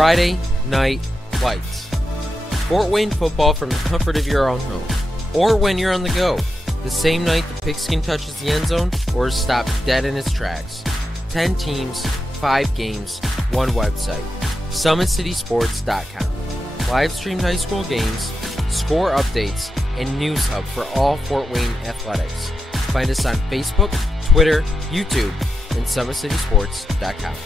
Friday Night Lights. Fort Wayne football from the comfort of your own home, or when you're on the go, the same night the pigskin touches the end zone or is stopped dead in its tracks. 10 teams, 5 games, 1 website. SummitCitySports.com. Live streamed high school games, score updates, and news hub for all Fort Wayne athletics. Find us on Facebook, Twitter, YouTube, and SummitCitySports.com.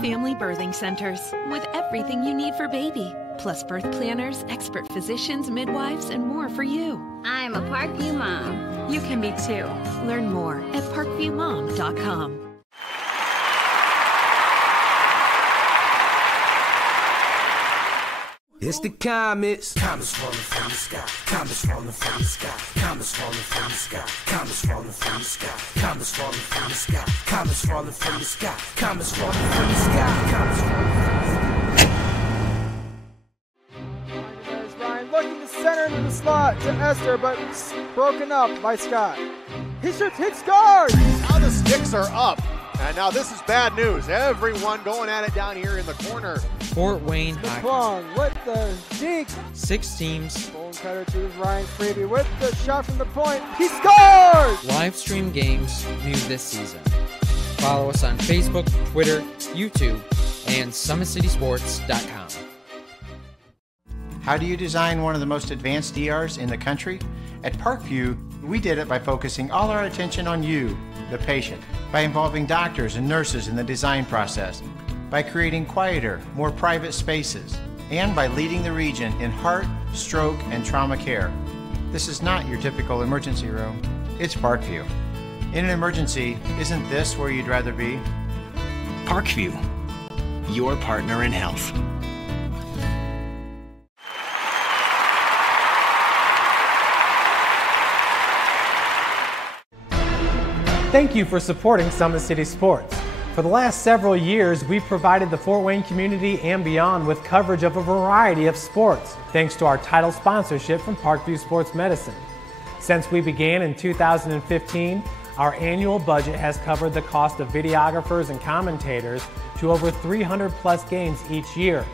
Family Birthing Centers, with everything you need for baby, plus birth planners, expert physicians, midwives, and more for you. I'm a Parkview mom. You can be too. Learn more at parkviewmom.com. It's the comets. Comets falling from the sky. Comets falling from the sky. Comets falling from the sky. Comets falling from the sky. Comets falling from the sky. Comets falling from the sky. Comets falling from the sky. Comets falling from the sky. There's Ryan looking to center into the slot to Esther, but broken up by Scott. He shoots, hit, scores! Now the sticks are up. And now this is bad news. Everyone going at it down here in the corner. Fort Wayne Hockey with the deke. 6 teams. Bone cutter to Ryan Freeby with the shot from the point. He scores! Live stream games new this season. Follow us on Facebook, Twitter, YouTube, and SummitCitySports.com. How do you design one of the most advanced ERs in the country? At Parkview, we did it by focusing all our attention on you, the patient, by involving doctors and nurses in the design process, by creating quieter, more private spaces, and by leading the region in heart, stroke, and trauma care. This is not your typical emergency room. It's Parkview. In an emergency, isn't this where you'd rather be? Parkview, your partner in health. Thank you for supporting Summit City Sports. For the last several years, we've provided the Fort Wayne community and beyond with coverage of a variety of sports, thanks to our title sponsorship from Parkview Sports Medicine. Since we began in 2015, our annual budget has covered the cost of videographers and commentators to over 300 plus games each year.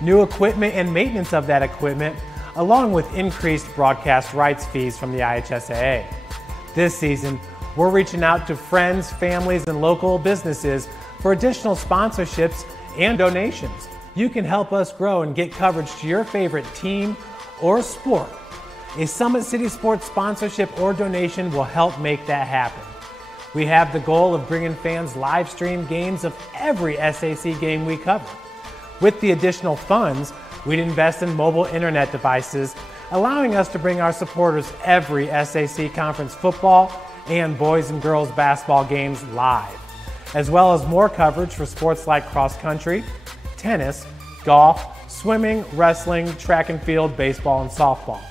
New equipment and maintenance of that equipment, along with increased broadcast rights fees from the IHSAA. This season, we're reaching out to friends, families, and local businesses for additional sponsorships and donations. You can help us grow and get coverage to your favorite team or sport. A Summit City Sports sponsorship or donation will help make that happen. We have the goal of bringing fans live stream games of every SAC game we cover. With the additional funds, we'd invest in mobile internet devices, allowing us to bring our supporters every SAC conference football and boys and girls basketball games live, as well as more coverage for sports like cross country, tennis, golf, swimming, wrestling, track and field, baseball, and softball.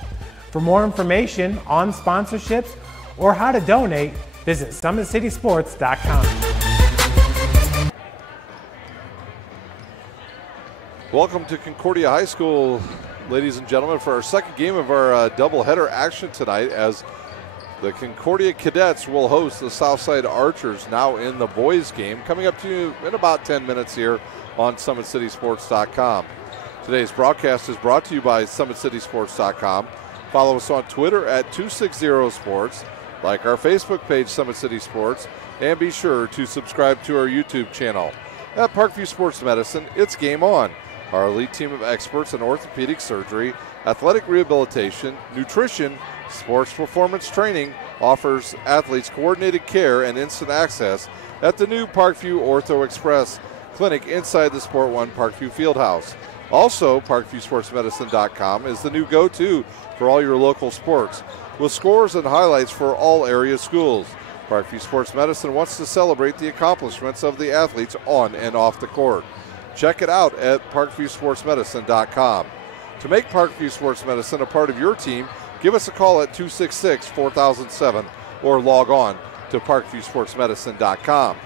For more information on sponsorships or how to donate, visit SummitCitySports.com. Welcome to Concordia High School, ladies and gentlemen, for our second game of our doubleheader action tonight, as the Concordia Cadets will host the Southside Archers now in the boys game, coming up to you in about 10 minutes here on SummitCitySports.com. Today's broadcast is brought to you by SummitCitySports.com. Follow us on Twitter at 260sports, like our Facebook page, Summit City Sports, and be sure to subscribe to our YouTube channel. At Parkview Sports Medicine, it's game on. Our elite team of experts in orthopedic surgery, athletic rehabilitation, nutrition, sports performance training offers athletes coordinated care and instant access at the new Parkview Ortho Express clinic inside the Sport One Parkview Fieldhouse. Also, ParkviewSportsMedicine.com is the new go-to for all your local sports, with scores and highlights for all area schools. Parkview Sports Medicine wants to celebrate the accomplishments of the athletes on and off the court. Check it out at ParkviewSportsMedicine.com. To make Parkview Sports Medicine a part of your team, give us a call at 266-4007 or log on to ParkviewSportsMedicine.com.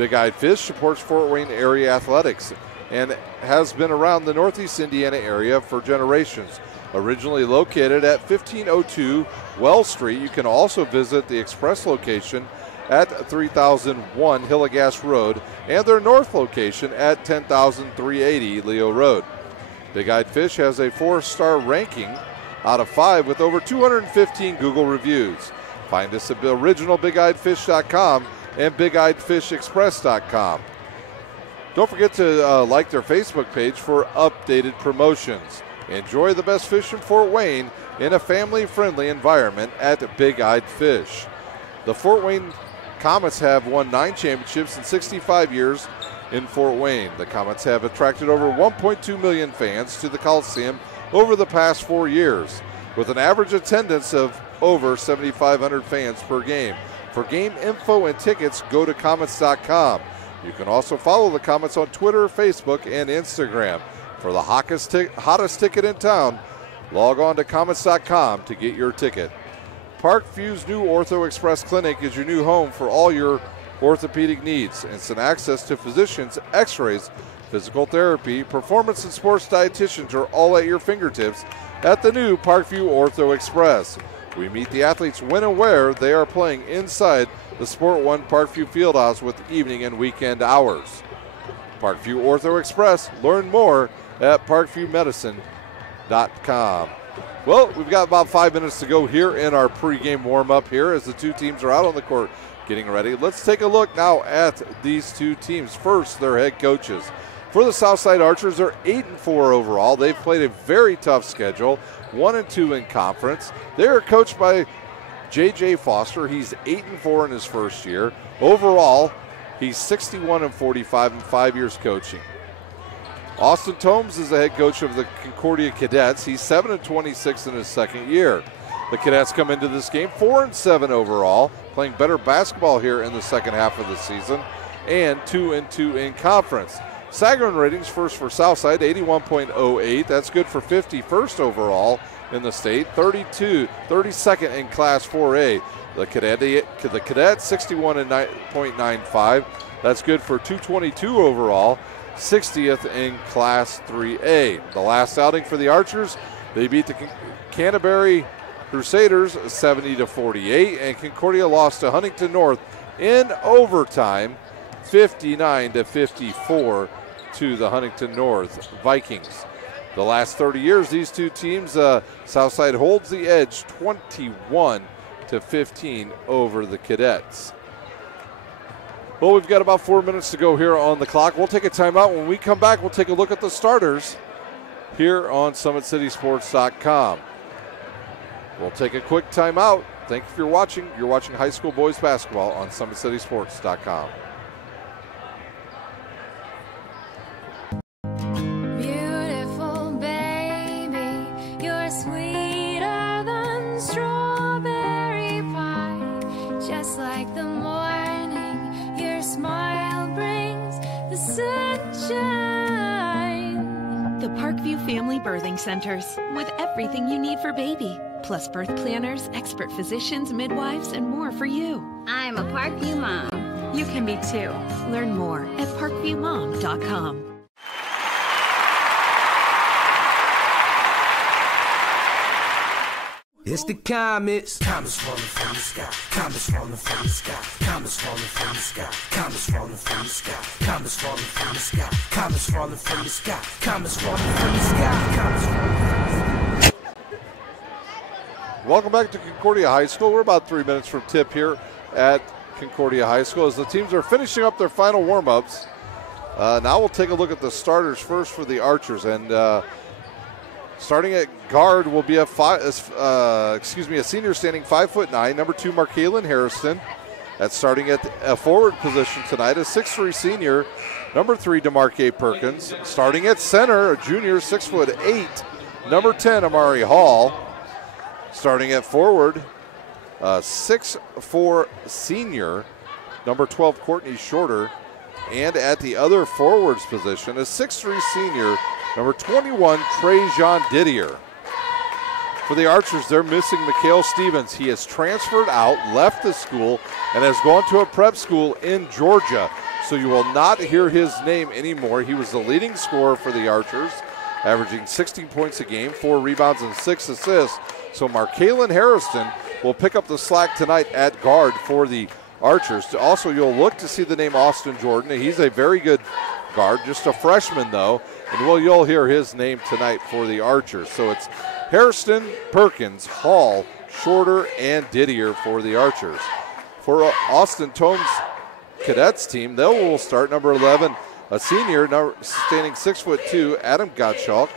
Big Eyed Fish supports Fort Wayne area athletics and has been around the Northeast Indiana area for generations. Originally located at 1502 Wells Street, you can also visit the express location at 3001 Hillegas Road and their north location at 10,380 Leo Road. Big Eyed Fish has a 4-star ranking out of 5 with over 215 Google reviews. Find us at originalbigeyedfish.com and bigeyedfishexpress.com. Don't forget to like their Facebook page for updated promotions. Enjoy the best fish in Fort Wayne in a family-friendly environment at Big Eyed Fish. The Fort Wayne Comets have won 9 championships in 65 years in Fort Wayne. The Comets have attracted over 1.2 million fans to the Coliseum over the past 4 years, with an average attendance of over 7,500 fans per game. For game info and tickets, go to Comets.com. You can also follow the Comets on Twitter, Facebook, and Instagram. For the hottest ticket in town, log on to Comets.com to get your ticket. Parkview's new Ortho Express Clinic is your new home for all your orthopedic needs. Instant access to physicians, x-rays, physical therapy, performance and sports dietitians are all at your fingertips at the new Parkview Ortho Express. We meet the athletes when and where they are playing inside the Sport One Parkview Fieldhouse with evening and weekend hours. Parkview Ortho Express. Learn more at parkviewmedicine.com. Well, we've got about 5 minutes to go here in our pregame warm-up here as the two teams are out on the court getting ready. Let's take a look now at these two teams. First, their head coaches. For the Southside Archers, they're 8-4 overall. They've played a very tough schedule, 1-2 in conference. They are coached by J.J. Foster. He's 8-4 in his first year. Overall, he's 61-45 in 5 years coaching. Austin Tomes is the head coach of the Concordia Cadets. He's 7-26 in his second year. The Cadets come into this game 4-7 overall, playing better basketball here in the second half of the season, and 2-2 in conference. Sagarin ratings first for Southside, 81.08. That's good for 51st overall in the state, 32nd in Class 4A. The Cadets, 61.95. That's good for 222 overall, 60th in Class 3A. The last outing for the Archers, they beat the Canterbury Crusaders 70-48, and Concordia lost to Huntington North in overtime, 59-54 to the Huntington North Vikings. The last 30 years, these two teams, Southside holds the edge 21-15 over the Cadets. Well, we've got about 4 minutes to go here on the clock. We'll take a timeout. When we come back, we'll take a look at the starters here on SummitCitySports.com. We'll take a quick timeout. Thank you for watching. You're watching high school boys basketball on SummitCitySports.com. Beautiful baby, you're sweeter than strawberry pie. Just like the morning, your smile brings the sunshine. The Parkview Family Birthing Centers, with everything you need for baby, plus birth planners, expert physicians, midwives, and more for you. I'm a Parkview mom. You can be too. Learn more at parkviewmom.com. It's the Comets. Comets falling from the sky. Comets falling from the sky. Comets falling from the sky. Comets falling from the sky. Comets falling from the sky. Comets falling from the sky. Comets falling from the sky. Comets falling from the sky. Welcome back to Concordia High School. We're about 3 minutes from tip here at Concordia High School as the teams are finishing up their final warm-ups. Now we'll take a look at the starters first for the Archers, and starting at guard will be a senior standing 5'9", number 2 Markaylin Harrison. That's starting at a forward position tonight, a 6'3" senior, number 3 DeMarque Perkins. Starting at center, a junior, 6'8", number 10 Amari Hall. Starting at forward, 6'4" senior, number 12 Courtney Shorter. And at the other forwards position, a 6'3" senior, number 21 Trajan Didier. For the Archers, they're missing Mikhail Stevens. He has transferred out, left the school, and has gone to a prep school in Georgia. so you will not hear his name anymore. He was the leading scorer for the Archers, averaging 16 points a game, 4 rebounds and 6 assists. So Markaylin Harrison will pick up the slack tonight at guard for the Archers. Also, you'll look to see the name Austin Jordan. He's a very good guard, just a freshman though, and you'll hear his name tonight for the Archers. So it's Hairston, Perkins, Hall, Shorter, and Didier for the Archers. For Austin Tome's Cadets team, they will start number 11, a senior, standing 6'2", Adam Gottschalk.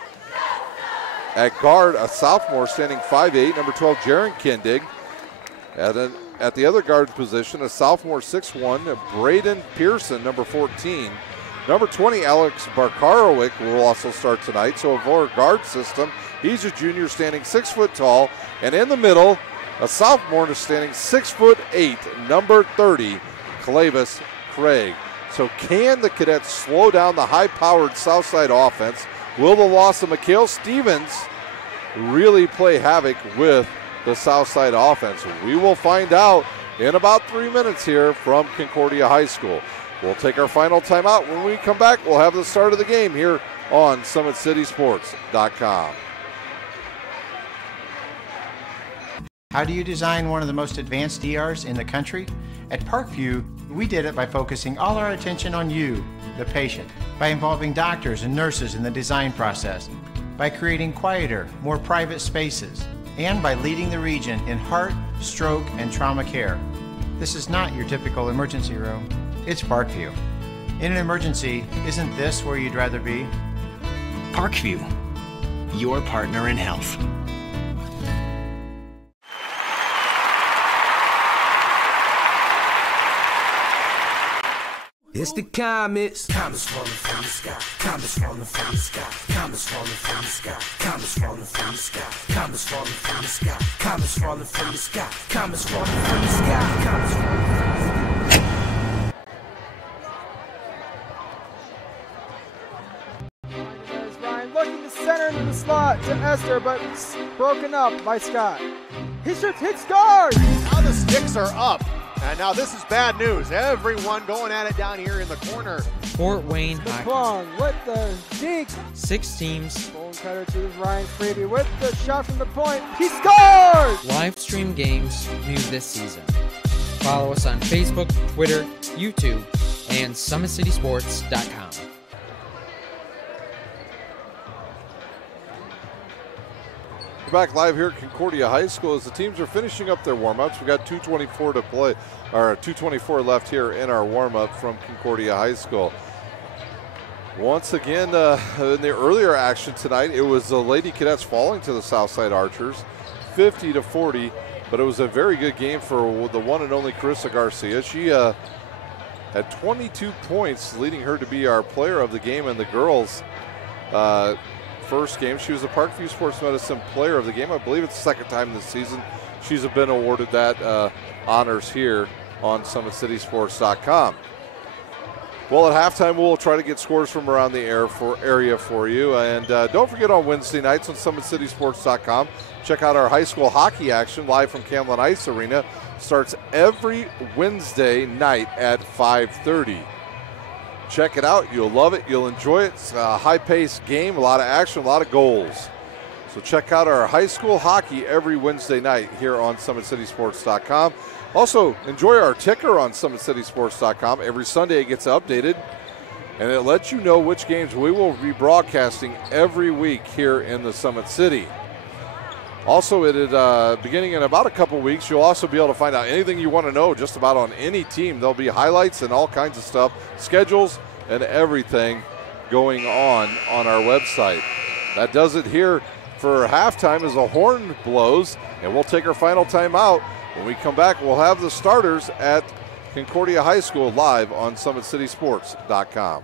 At guard, a sophomore standing 5'8", number 12, Jaron Kindig. At the other guard position, a sophomore 6'1", Braden Pearson, number 14. Number 20, Alex Barkarowick will also start tonight. So of our guard system, he's a junior standing 6 foot tall. And in the middle, a sophomore standing 6'8", number 30, Clavis Craig. So can the Cadets slow down the high-powered Southside offense? Will the loss of Mikhail Stevens really play havoc with the Southside offense? We will find out in about 3 minutes here from Concordia High School. We'll take our final timeout. When we come back, we'll have the start of the game here on SummitCitySports.com. How do you design one of the most advanced ERs in the country? At Parkview, we did it by focusing all our attention on you, the patient, by involving doctors and nurses in the design process, by creating quieter, more private spaces, and by leading the region in heart, stroke, and trauma care. This is not your typical emergency room. It's Parkview. In an emergency, isn't this where you'd rather be? Parkview, your partner in health. It's the comets. Comets falling from the sky. Comets falling from the sky. Comets falling from the sky. Comets falling from the sky. Comets falling from the sky. Comets falling from the sky. Comets falling from the sky. Comets falling from the sky. There's Ryan looking to center into the slot to Esther, but broken up by Scott. He shoots, hits guard. Now the sticks are up. And now this is bad news. Everyone going at it down here in the corner. Fort Wayne Hockey. McClung with the deke. 6 teams. Bone cutter to Ryan Freebie with the shot from the point. He scores! Live stream games new this season. Follow us on Facebook, Twitter, YouTube, and SummitCitySports.com. Back live here at Concordia High School as the teams are finishing up their warm-ups. We've got 2:24 to play, or 2:24 left here in our warm-up from Concordia High School. Once again, in the earlier action tonight, it was the Lady Cadets falling to the Southside Archers, 50-40, but it was a very good game for the one and only Carissa Garcia. She had 22 points, leading her to be our player of the game in the girls' first game. She was the Parkview Sports Medicine Player of the Game. I believe it's the second time this season she's been awarded that honors here on SummitCitySports.com. Well, at halftime, we'll try to get scores from around the area for you. And don't forget, on Wednesday nights on SummitCitySports.com, check out our high school hockey action live from Camlin Ice Arena. Starts every Wednesday night at 5:30. Check it out. You'll love it. You'll enjoy it. It's a high-paced game, a lot of action, a lot of goals. So check out our high school hockey every Wednesday night here on SummitCitySports.com. Also, enjoy our ticker on SummitCitySports.com. Every Sunday it gets updated, and it lets you know which games we will be broadcasting every week here in the Summit City. Also, beginning in about a couple weeks, you'll also be able to find out anything you want to know just about on any team. There'll be highlights and all kinds of stuff, schedules and everything going on our website. That does it here for halftime as the horn blows, and we'll take our final timeout. When we come back, we'll have the starters at Concordia High School live on SummitCitySports.com.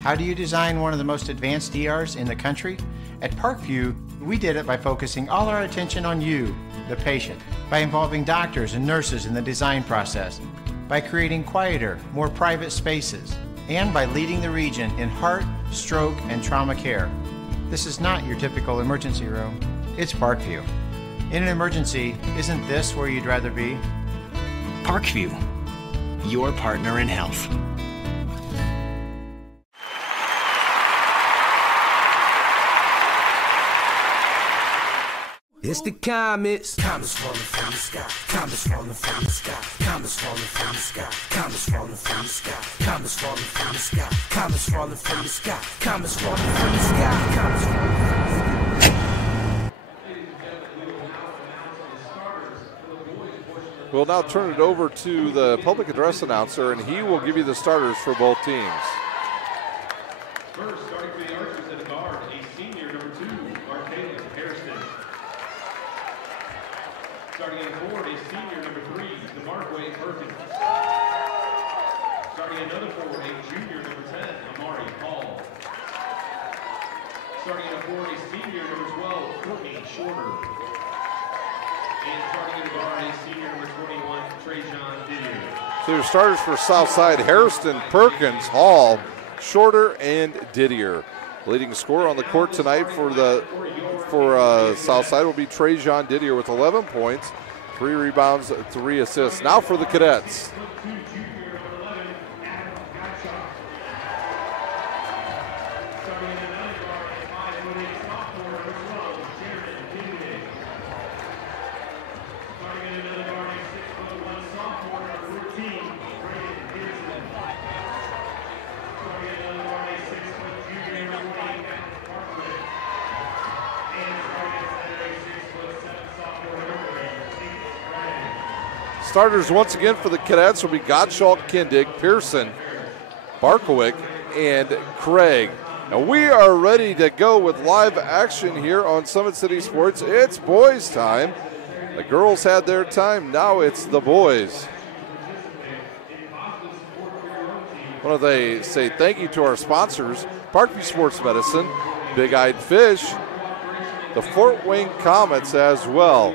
How do you design one of the most advanced ERs in the country? At Parkview, we did it by focusing all our attention on you, the patient, by involving doctors and nurses in the design process, by creating quieter, more private spaces, and by leading the region in heart, stroke, and trauma care. This is not your typical emergency room. It's Parkview. In an emergency, isn't this where you'd rather be? Parkview, your partner in health. It's the comets. Comets falling from the sky. Comets falling from the sky. Comets falling from the sky. Comets falling from the sky. Comets falling from the sky. Comets falling from the sky. Comets falling from the sky. Comets falling from the sky. We'll now turn it over to the public address announcer, and he will give you the starters for both teams. First, starting for the Archers at guard, a senior, number 2, Marquez Harrison. Starting at forward, a senior, number 3, DeMarquay Perkins. Starting another forward, a junior, number 10, Amari Hall. Starting at forward, a senior, number 12, Courtney Shorter. And starting at guard, a senior, number 21, Trajan Didier. So your starters for Southside: Harrison, Perkins, Hall, Shorter, and Didier. Leading scorer on the court tonight for Southside will be Trajan Didier with 11 points, 3 rebounds, 3 assists. Now for the Cadets. Starters once again for the Cadets will be Gottschalk, Kindig, Pearson, Barkowick, and Craig. And we are ready to go with live action here on Summit City Sports. It's boys' time. The girls had their time. Now it's the boys. I want to say thank you to our sponsors, Parkview Sports Medicine, Big Eyed Fish, the Fort Wayne Comets as well.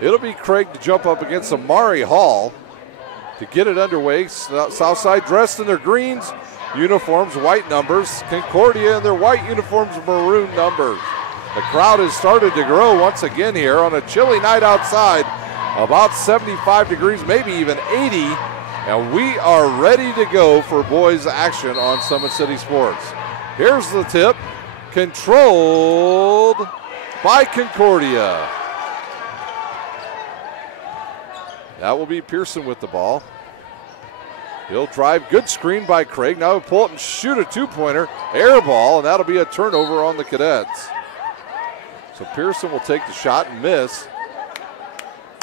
It'll be Craig to jump up against Amari Hall to get it underway. Southside dressed in their greens uniforms, white numbers. Concordia in their white uniforms, maroon numbers. The crowd has started to grow once again here on a chilly night outside. About 75 degrees, maybe even 80. And we are ready to go for boys action on Summit City Sports. Here's the tip, controlled by Concordia. That will be Pearson with the ball. He'll drive, good screen by Craig. Now he'll pull up and shoot a two-pointer, air ball, and that'll be a turnover on the Cadets. So Pearson will take the shot and miss.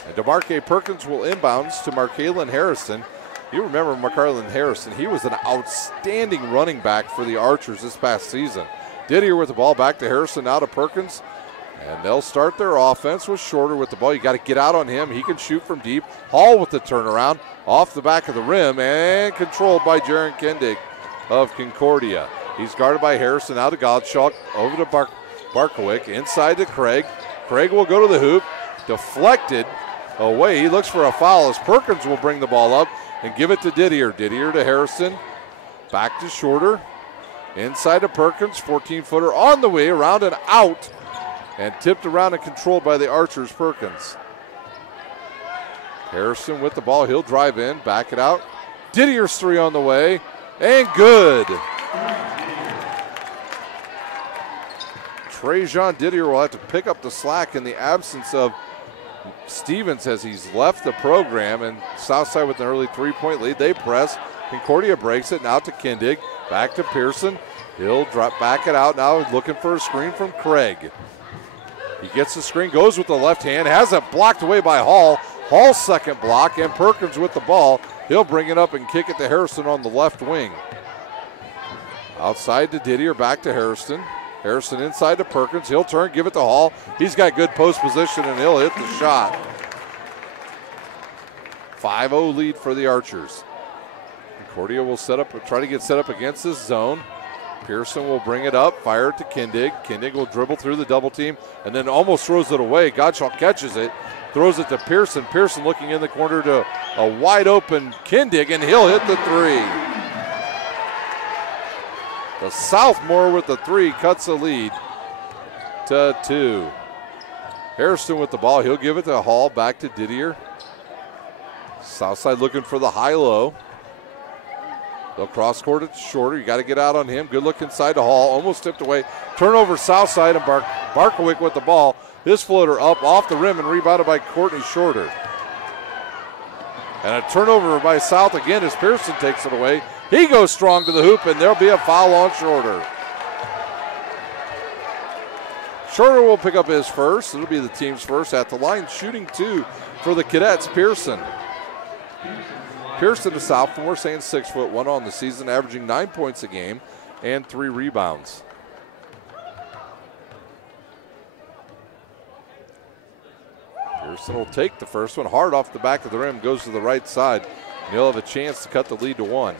And DeMarquay Perkins will inbounds to Markaylin Harrison. You remember Markaylin Harrison, he was an outstanding running back for the Archers this past season. Didier with the ball, back to Harrison, now to Perkins. And they'll start their offense with Shorter with the ball. You got to get out on him. He can shoot from deep. Hall with the turnaround off the back of the rim and controlled by Jaron Kindig of Concordia. He's guarded by Harrison, now to Gottschalk, over to Barkowick, inside to Craig. Craig will go to the hoop, deflected away. He looks for a foul as Perkins will bring the ball up and give it to Didier. Didier to Harrison, back to Shorter, inside to Perkins, 14-footer on the way, around and out. And tipped around and controlled by the Archers, Perkins. Harrison with the ball. He'll drive in, back it out. Didier's three on the way, and good. Trajan Didier will have to pick up the slack in the absence of Stevens as he's left the program. And Southside with an early three-point lead. They press. Concordia breaks it. Now to Kindig. Back to Pearson. He'll back it out now, looking for a screen from Craig. He gets the screen, goes with the left hand, has it blocked away by Hall. Hall's second block, and Perkins with the ball. He'll bring it up and kick it to Harrison on the left wing. Outside to Didier, back to Harrison. Harrison inside to Perkins. He'll turn, give it to Hall. He's got good post position, and he'll hit the shot. 5-0 lead for the Archers. Concordia will try to get set up against this zone. Pearson will bring it up, fire it to Kindig. Kindig will dribble through the double team and then almost throws it away. Gottschalk catches it, throws it to Pearson. Pearson looking in the corner to a wide open Kindig, and he'll hit the three. The sophomore with the three cuts the lead to 2. Harrison with the ball. He'll give it to Hall, back to Didier. Southside looking for the high-low. They'll cross court it to Shorter. You got to get out on him. Good look inside to Hall. Almost tipped away. Turnover south side, and Barkowick with the ball. His floater up off the rim and rebounded by Courtney Shorter. And a turnover by South again as Pearson takes it away. He goes strong to the hoop, and there'll be a foul on Shorter. Shorter will pick up his first. It'll be the team's first at the line. Shooting 2 for the Cadets, Pearson. Pearson, a sophomore, saying 6'1" on the season, averaging 9 points a game and 3 rebounds. Pearson will take the first one hard off the back of the rim, goes to the right side, and he'll have a chance to cut the lead to 1.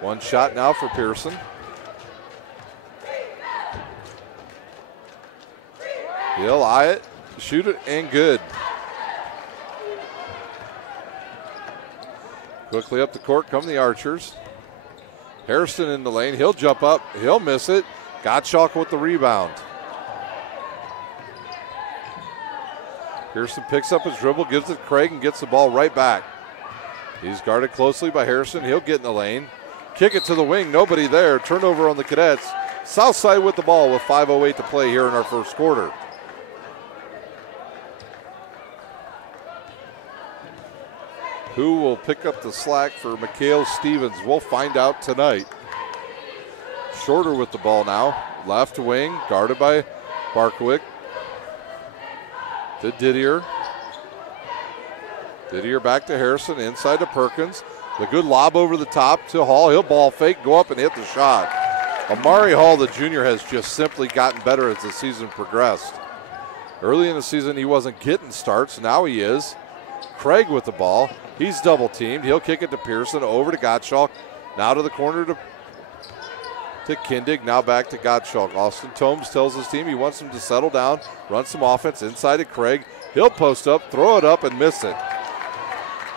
One shot now for Pearson. He'll eye it, shoot it, and good. Quickly up the court come the Archers. Harrison in the lane. He'll jump up. He'll miss it. Gottschalk with the rebound. Pearson picks up his dribble, gives it to Craig, and gets the ball right back. He's guarded closely by Harrison. He'll get in the lane. Kick it to the wing. Nobody there. Turnover on the Cadets. Southside with the ball with 5:08 to play here in our first quarter. Who will pick up the slack for Mikhail Stevens? We'll find out tonight. Shorter with the ball now. Left wing, guarded by Barkowick. To Didier. Didier back to Harrison, inside to Perkins. The good lob over the top to Hall. He'll ball fake, go up and hit the shot. Amari Hall, the junior, has just simply gotten better as the season progressed. Early in the season, he wasn't getting starts. Now he is. Craig with the ball. He's double teamed. He'll kick it to Pearson, over to Gottschalk. Now to the corner to Kindig. Now back to Gottschalk. Austin Tomes tells his team he wants him to settle down, run some offense inside to Craig. He'll post up, throw it up, and miss it.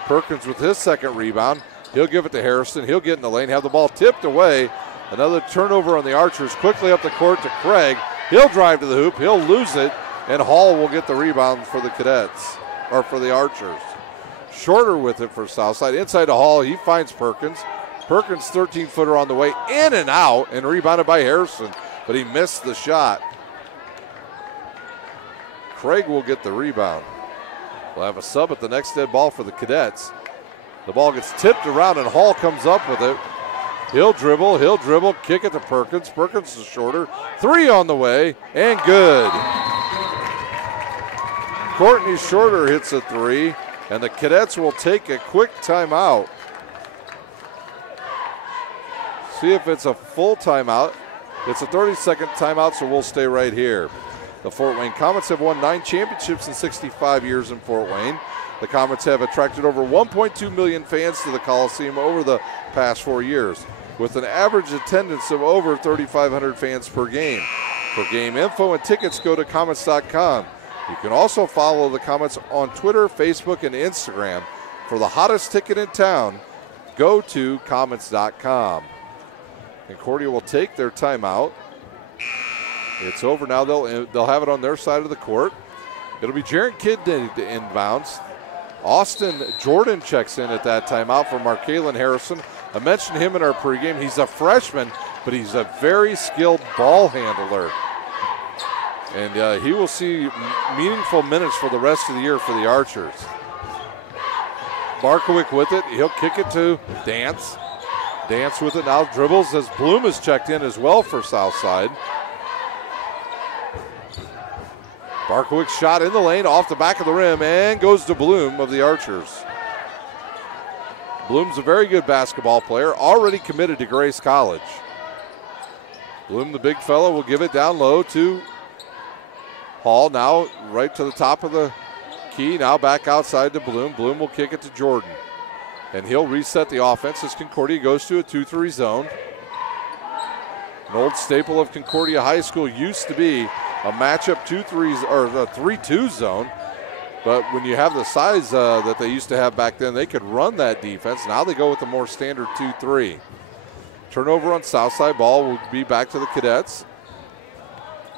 Perkins with his second rebound. He'll give it to Harrison. He'll get in the lane, have the ball tipped away. Another turnover on the Archers. Quickly up the court to Craig. He'll drive to the hoop. He'll lose it, and Hall will get the rebound for the Cadets, or for the Archers. Shorter with it for Southside. Inside to Hall. He finds Perkins. Perkins 13-footer on the way in and out, and rebounded by Harrison, but he missed the shot. Craig will get the rebound. We'll have a sub at the next dead ball for the Cadets. The ball gets tipped around and Hall comes up with it. He'll dribble, kick it to Perkins. Perkins is Shorter. 3 on the way, and good. Courtney Shorter hits a 3, and the Cadets will take a quick timeout. See if it's a full timeout. It's a 30-second timeout, so we'll stay right here. The Fort Wayne Comets have won 9 championships in 65 years in Fort Wayne. The Comets have attracted over 1.2 million fans to the Coliseum over the past 4 years, with an average attendance of over 3,500 fans per game. For game info and tickets, go to Comets.com. You can also follow the Comets on Twitter, Facebook, and Instagram. For the hottest ticket in town, go to Comets.com. Concordia will take their timeout. It's over now. They'll have it on their side of the court. It'll be Jaron Kidd to inbounds. Austin Jordan checks in at that timeout for Markalen Harrison. I mentioned him in our pregame. He's a freshman, but he's a very skilled ball handler. And he will see meaningful minutes for the rest of the year for the Archers. Barkowick with it. He'll kick it to Dance. Dance with it now. Dribbles as Bloom is checked in as well for Southside. Barkowick shot in the lane off the back of the rim and goes to Bloom of the Archers. Bloom's a very good basketball player, already committed to Grace College. Bloom, the big fellow, will give it down low to Hall. Now right to the top of the key. Now back outside to Bloom. Bloom will kick it to Jordan. And he'll reset the offense as Concordia goes to a 2-3 zone. An old staple of Concordia High School used to be a matchup 2-3 or a 3-2 zone. But when you have the size that they used to have back then, they could run that defense. Now they go with a more standard 2-3. Turnover on Southside. Ball will be back to the Cadets.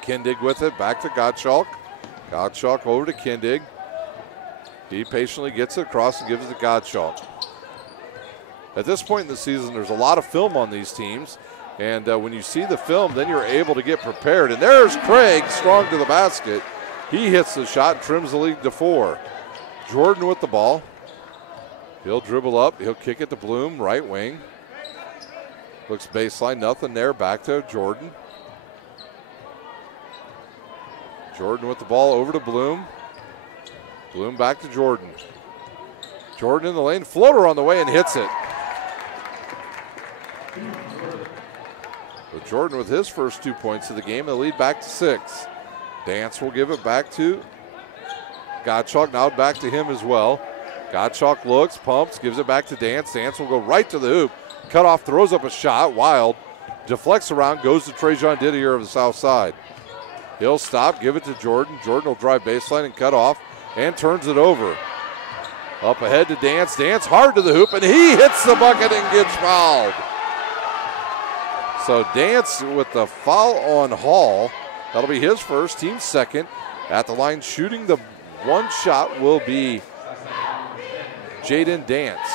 Kindig with it, back to Gottschalk. Gottschalk over to Kindig. He patiently gets it across and gives it to Gottschalk. At this point in the season, there's a lot of film on these teams, and when you see the film, then you're able to get prepared. And there's Craig, strong to the basket. He hits the shot and trims the lead to 4. Jordan with the ball. He'll dribble up. He'll kick it to Bloom, right wing. Looks baseline, nothing there. Back to Jordan. Jordan with the ball over to Bloom. Bloom back to Jordan. Jordan in the lane, floater on the way and hits it. But Jordan with his first 2 points of the game, the lead back to 6. Dance will give it back to Gottschalk, now back to him as well. Gottschalk looks, pumps, gives it back to Dance. Dance will go right to the hoop. Cut off, throws up a shot, Wild. Deflects around, goes to Trajan Didier of the south side. He'll stop, give it to Jordan. Jordan will drive baseline and cut off and turns it over. Up ahead to Dance. Dance hard to the hoop, and he hits the bucket and gets fouled. So Dance with the foul on Hall. That'll be his first, team second. At the line shooting the one shot will be Jaden Dance.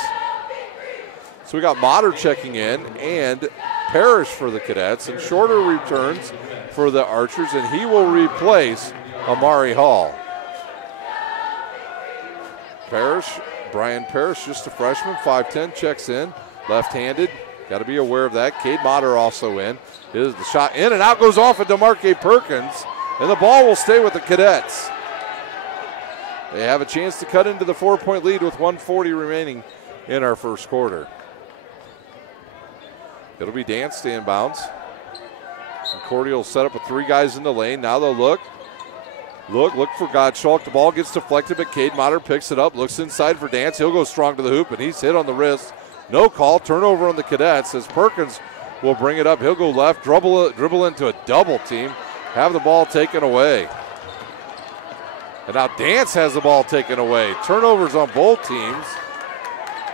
So we got Motter checking in and Parrish for the Cadets, and Shorter returns for the Archers, and he will replace Amari Hall. Parrish, Brian Parrish, just a freshman, 5'10", checks in, left-handed. Got to be aware of that. Cade Motter also in. Here's the shot in and out, goes off at DeMarque Perkins, and the ball will stay with the Cadets. They have a chance to cut into the 4-point lead with 1:40 remaining in our first quarter. It'll be Dance to inbounds. Concordia will set up with 3 guys in the lane. Now they'll look for Gottschalk. The ball gets deflected, but Cade Motter picks it up, looks inside for Dance. He'll go strong to the hoop, and he's hit on the wrist. No call, turnover on the Cadets as Perkins will bring it up. He'll go left, dribble into a double team, have the ball taken away. And now Dance has the ball taken away. Turnovers on both teams.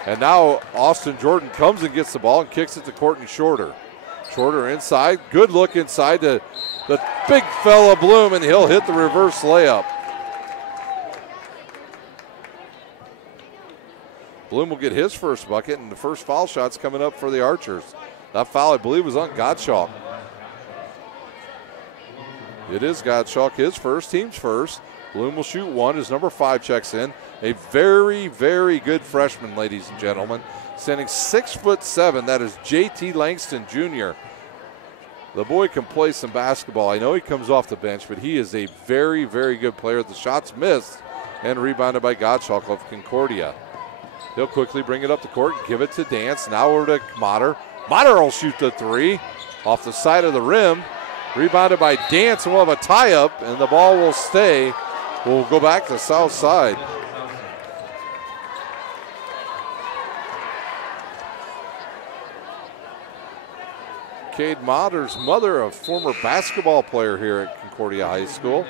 And now Austin Jordan comes and gets the ball and kicks it to Courtney Shorter. Shorter inside, good look inside to the big fella Bloom, and he'll hit the reverse layup. Bloom will get his first bucket, and the first foul shot's coming up for the Archers. That foul, I believe, was on Gottschalk. It is Gottschalk, his first, team's first. Bloom will shoot one as number 5 checks in. A very, very good freshman, ladies and gentlemen. Standing 6'7", that is JT Langston Jr. The boy can play some basketball. I know he comes off the bench, but he is a very, very good player. The shot's missed and rebounded by Gottschalk of Concordia. He'll quickly bring it up the court, give it to Dance. Now over to Motter. Motter will shoot the 3 off the side of the rim. Rebounded by Dance, and we'll have a tie-up, and the ball will stay. We'll go back to south side. Cade Motter's mother, a former basketball player here at Concordia High School.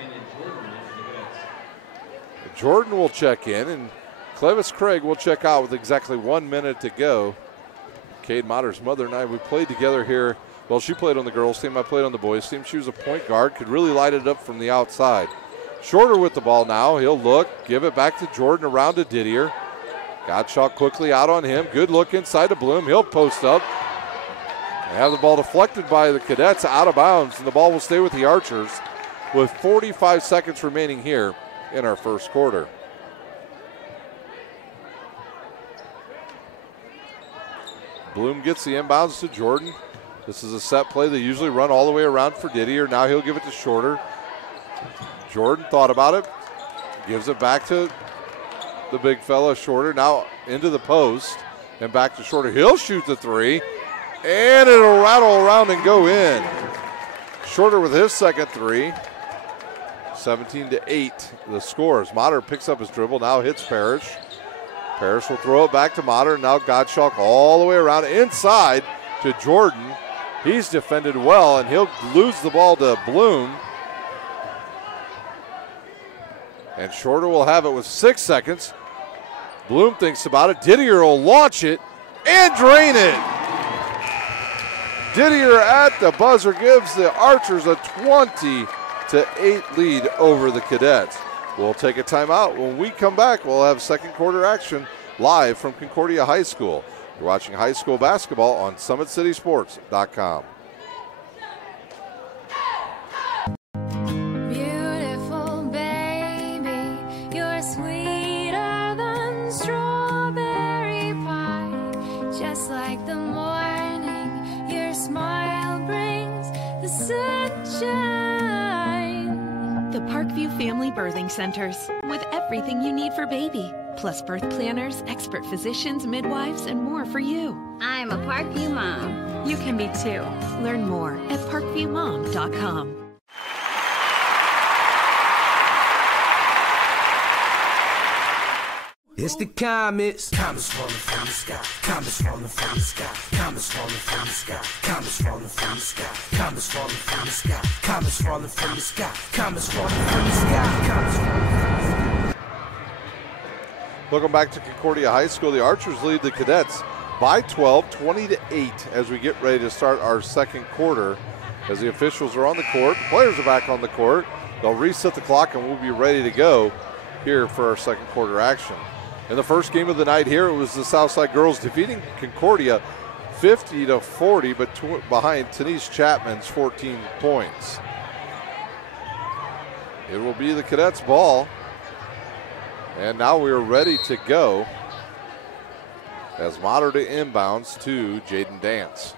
Jordan will check in, and Clevis Craig will check out with exactly 1 minute to go. Cade Motter's mother and I, we played together here. Well, she played on the girls' team. I played on the boys' team. She was a point guard, could really light it up from the outside. Shorter with the ball now. He'll look, give it back to Jordan, around to Didier. Gottschalk quickly out on him. Good look inside to Bloom. He'll post up. They have the ball deflected by the Cadets out of bounds, and the ball will stay with the Archers with 45 seconds remaining here in our first quarter. Bloom gets the inbounds to Jordan. This is a set play. They usually run all the way around for Didier. Now he'll give it to Shorter. Jordan thought about it. Gives it back to the big fella, Shorter. Now into the post and back to Shorter. He'll shoot the 3. And it'll rattle around and go in. Shorter with his second 3. 17-8 the score as Motter picks up his dribble. Now hits Parrish. Parrish will throw it back to Motter. Now Gottschalk all the way around inside to Jordan. He's defended well, and he'll lose the ball to Bloom. And Shorter will have it with 6 seconds. Bloom thinks about it. Didier will launch it and drain it. Didier at the buzzer gives the Archers a 20 8 lead over the Cadets. We'll take a timeout. When we come back, we'll have second quarter action live from Concordia High School. You're watching high school basketball on SummitCitySports.com. Beautiful baby, you're sweeter than strawberry pie. Just like the morning, your smile brings the sunshine. The Parkview Family Birthing Centers, with everything you need for baby, plus birth planners, expert physicians, midwives, and more for you. I'm a Parkview mom. You can be too. Learn more at parkviewmom.com. It's the comets. Comets falling from the sky. Comets falling from the sky. Comets falling from the sky. Comets falling from the sky. Comets falling from the sky. Comets falling from the sky. Comets falling from the sky. Comets falling from the sky. Welcome back to Concordia High School. The Archers lead the Cadets by 12, 20-8 as we get ready to start our second quarter. As the officials are on the court, the players are back on the court. They'll reset the clock and we'll be ready to go here for our second quarter action. In the first game of the night here, it was the Southside girls defeating Concordia 50-40, but behind Denise Chapman's 14 points. It will be the Cadets' ball. And now we are ready to go as Motter to inbounds to Jaden Dance.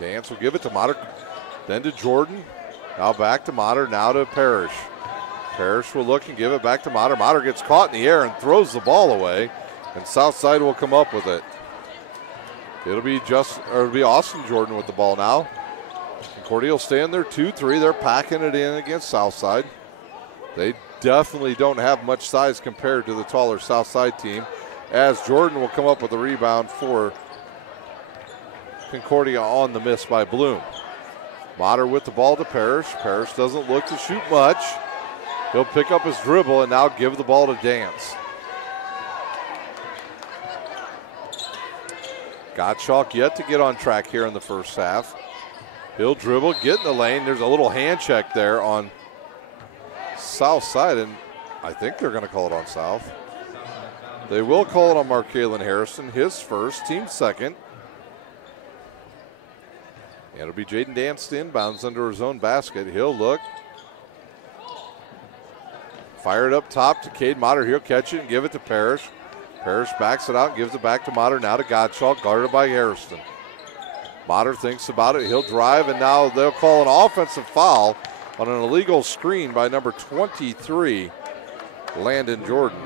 Dance will give it to Motter, then to Jordan. Now back to Motter, now to Parrish. Parrish will look and give it back to Motter. Motter gets caught in the air and throws the ball away, and Southside will come up with it. It'll be Austin Jordan with the ball now. Concordia will stay in their 2-3. They're packing it in against Southside. They definitely don't have much size compared to the taller Southside team, as Jordan will come up with a rebound for Concordia on the miss by Bloom. Motter with the ball to Parrish. Parrish doesn't look to shoot much. He'll pick up his dribble and now give the ball to Dance. Gottschalk yet to get on track here in the first half. He'll dribble, get in the lane. There's a little hand check there on South side, and I think they're going to call it on South. They will call it on Markalen Harrison, his first, team second. And it'll be Jaden Dance to inbounds under his own basket. He'll look. Fire it up top to Cade Motter. He'll catch it and give it to Parrish. Parrish backs it out and gives it back to Motter. Now to Gottschalk, guarded by Harrison. Motter thinks about it. He'll drive, and now they'll call an offensive foul on an illegal screen by number 23, Landon Jordan.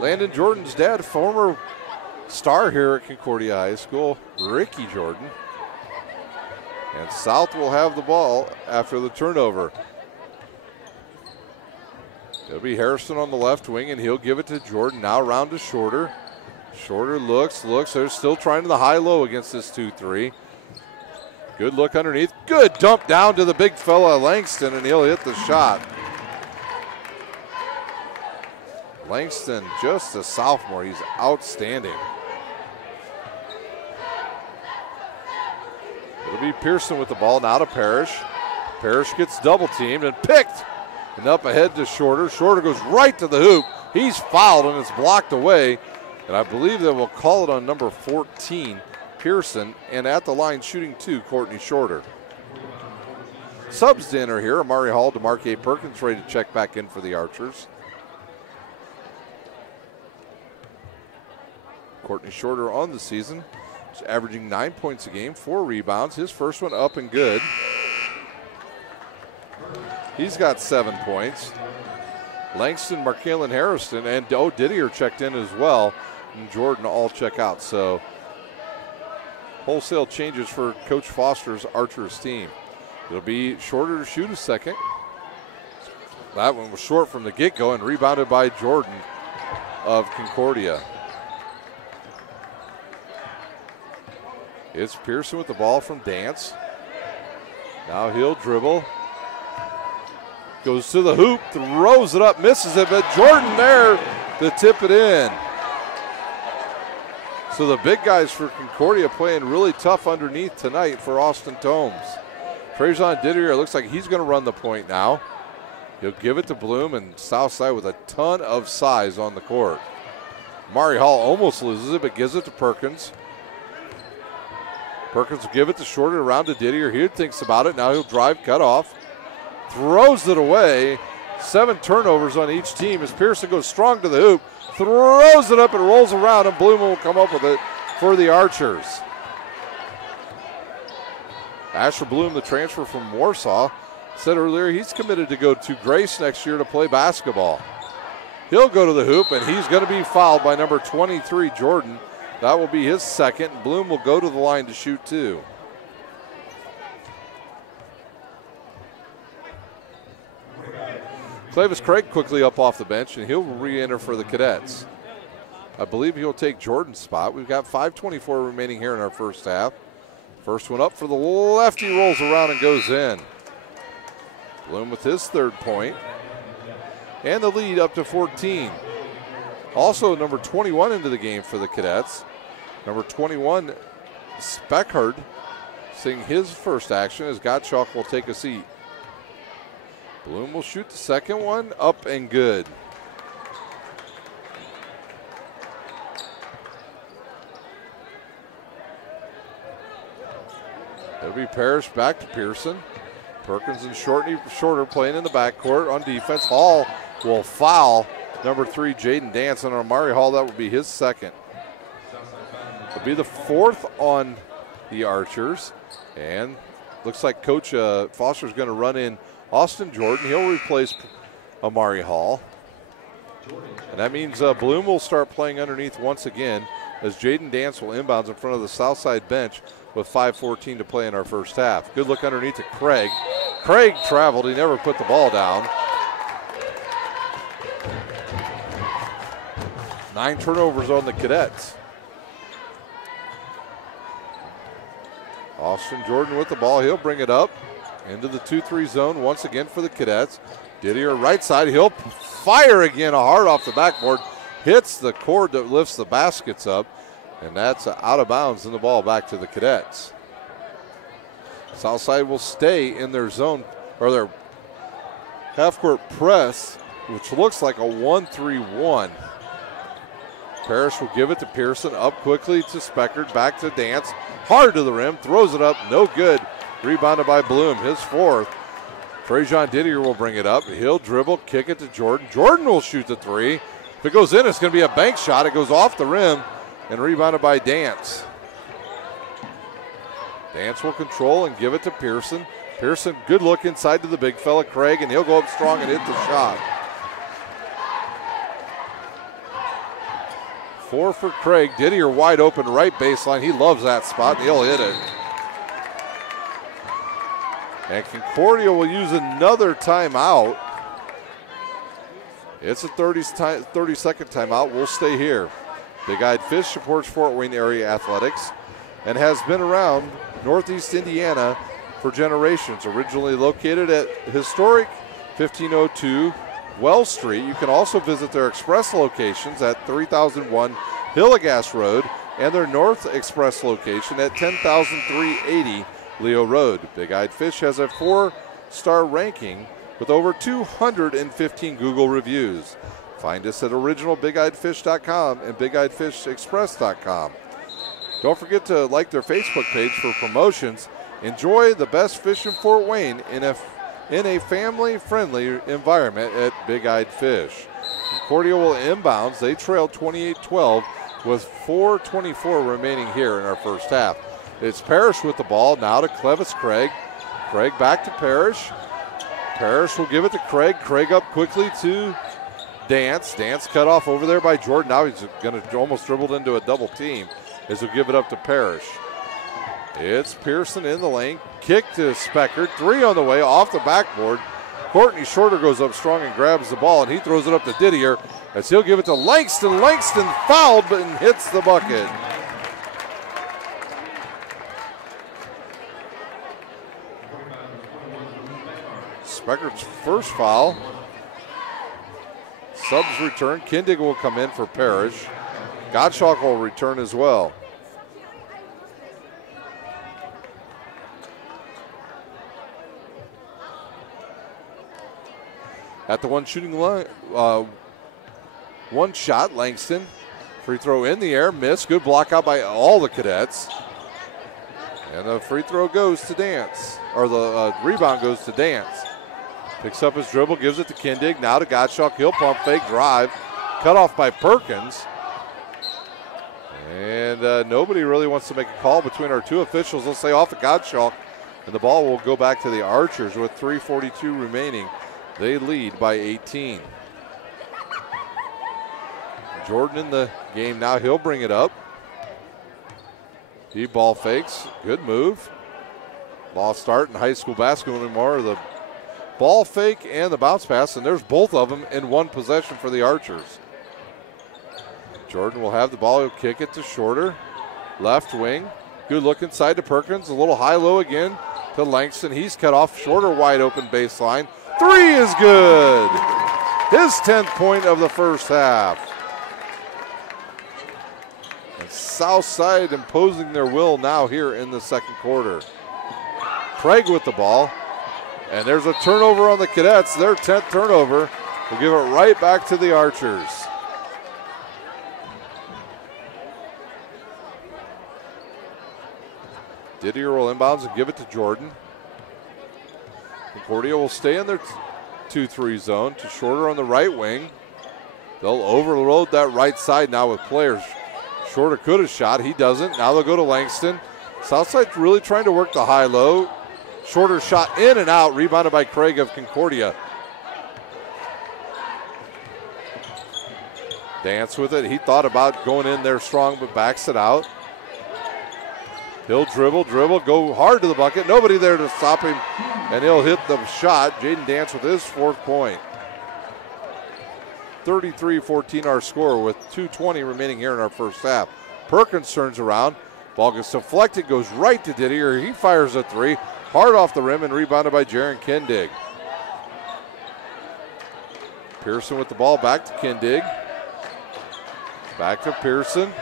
Landon Jordan's dad, former star here at Concordia High School, Ricky Jordan. And South will have the ball after the turnover. It'll be Harrison on the left wing, and he'll give it to Jordan. Now around to Shorter. Shorter looks. They're still trying to the high-low against this 2-3. Good look underneath. Good dump down to the big fella Langston, and he'll hit the shot. Langston, just a sophomore. He's outstanding. It'll be Pearson with the ball. Now to Parrish. Parrish gets double teamed and picked. And up ahead to Shorter. Shorter goes right to the hoop. He's fouled and it's blocked away. And I believe they will call it on number 14, Pearson. And at the line shooting 2, Courtney Shorter. Subs to enter here. Amari Hall, DeMarque Perkins ready to check back in for the Archers. Courtney Shorter on the season. He's averaging 9 points a game, 4 rebounds. His first one up and good. He's got 7 points. Langston, Markalen Harrison, and Didier checked in as well. And Jordan all check out. So wholesale changes for Coach Foster's Archers team. It'll be Shorter to shoot a second. That one was short from the get-go and rebounded by Jordan of Concordia. It's Pearson with the ball from Dance. Now he'll dribble. Goes to the hoop, throws it up, misses it, but Jordan there to tip it in. So the big guys for Concordia playing really tough underneath tonight for Austin Tomes. Trajan Didier looks like he's going to run the point now. He'll give it to Bloom, and Southside with a ton of size on the court. Mari Hall almost loses it, but gives it to Perkins. Perkins will give it to Shorter, around to Didier. He thinks about it. Now he'll drive, cut off. Throws it away. 7 turnovers on each team as Pearson goes strong to the hoop. Throws it up and rolls around, and Bloom will come up with it for the Archers. Asher Bloom, the transfer from Warsaw, said earlier he's committed to go to Grace next year to play basketball. He'll go to the hoop, and he's going to be fouled by number 23, Jordan. That will be his second. Bloom will go to the line to shoot 2. Clavis Craig quickly up off the bench, and he'll re-enter for the Cadets. I believe he'll take Jordan's spot. We've got 5:24 remaining here in our first half. First one up for the lefty, rolls around and goes in. Bloom with his 3rd point. And the lead up to 14. Also number 21 into the game for the Cadets. Number 21, Speckhard, seeing his first action as Gottschalk will take a seat. Bloom will shoot the second one, up and good. It'll be Parrish back to Pearson. Perkins and Shorter playing in the backcourt on defense. Hall will foul number 3, Jaden Dance, and on Amari Hall, that will be his second. It'll be the 4th on the Archers, and looks like Coach Foster's going to run in Austin Jordan. He'll replace Amari Hall. And that means Bloom will start playing underneath once again as Jaden Dance will inbounds in front of the Southside bench with 5:14 to play in our first half. Good look underneath to Craig. Craig traveled. He never put the ball down. 9 turnovers on the Cadets. Austin Jordan with the ball. He'll bring it up into the 2-3 zone once again for the Cadets. Didier right side. He'll fire again, a hard off the backboard. Hits the cord that lifts the baskets up, and that's out of bounds, and the ball back to the Cadets. Southside will stay in their zone, or their half-court press, which looks like a 1-3-1. Parrish will give it to Pearson, up quickly to Speckard, back to Dance, hard to the rim, throws it up, no good. Rebounded by Bloom, his 4th. Trajan Didier will bring it up. He'll dribble, kick it to Jordan. Jordan will shoot the 3. If it goes in, it's going to be a bank shot. It goes off the rim and rebounded by Dance. Dance will control and give it to Pearson. Pearson, good look inside to the big fella, Craig, and he'll go up strong and hit the shot. 4 for Craig. Didier wide open right baseline. He loves that spot, and he'll hit it. And Concordia will use another timeout. It's a 30-second timeout. We'll stay here. Big Eyed Fish supports Fort Wayne area athletics and has been around Northeast Indiana for generations. Originally located at historic 1502 Wells Street. You can also visit their express locations at 3001 Hillegas Road and their North Express location at 10,380 Leo Road. Big Eyed Fish has a 4-star ranking with over 215 Google reviews. Find us at originalbigeyedfish.com and bigeyedfishexpress.com. Don't forget to like their Facebook page for promotions. Enjoy the best fish in Fort Wayne in a family-friendly environment at Big Eyed Fish. Concordia will inbounds. They trail 28-12 with 4:24 remaining here in our first half. It's Parrish with the ball, now to Clevis Craig. Craig back to Parrish. Parrish will give it to Craig. Craig up quickly to Dance. Dance cut off over there by Jordan. Now he's going to almost dribbled into a double team as he'll give it up to Parrish. It's Pearson in the lane. Kick to Speckard. 3 on the way off the backboard. Courtney Shorter goes up strong and grabs the ball, and he throws it up to Didier as he'll give it to Langston. Langston fouled but hits the bucket. Speckard's first foul. Subs return. Kindig will come in for Parrish. Gottschalk will return as well. At the one shooting line, one shot, Langston. Free throw in the air, miss. Good block out by all the cadets. And the free throw goes to Dance, or the rebound goes to Dance. Picks up his dribble, gives it to Kindig. Now to Gottschalk. He'll pump fake, drive. Cut off by Perkins. And nobody really wants to make a call between our two officials. They'll say off of Gottschalk. And the ball will go back to the Archers with 3:42 remaining. They lead by 18. Jordan in the game now. He'll bring it up. He ball fakes. Good move. Ball start in high school basketball anymore. The ball fake and the bounce pass, and there's both of them in one possession for the Archers. Jordan will have the ball. He'll kick it to Shorter. Left wing. Good look inside to Perkins. A little high-low again to Langston. He's cut off. Shorter wide open baseline. Three is good. His 10th point of the first half. And Southside imposing their will now here in the second quarter. Craig with the ball. And there's a turnover on the Cadets. Their 10th turnover. We'll give it right back to the Archers. Didier will inbounds and give it to Jordan. Concordia will stay in their 2-3 zone to Shorter on the right wing. They'll overload that right side now with players. Shorter could have shot. He doesn't. Now they'll go to Langston. Southside's really trying to work the high-low. Shorter shot in and out. Rebounded by Craig of Concordia. Dance with it. He thought about going in there strong, but backs it out. He'll dribble, go hard to the bucket. Nobody there to stop him, and he'll hit the shot. Jaden Dance with his 4th point. 33-14 our score with 2:20 remaining here in our first half. Perkins turns around. Ball gets deflected, goes right to Didier. He fires a three. Hard off the rim and rebounded by Jaron Kindig. Pearson with the ball back to Kindig. Back to Pearson.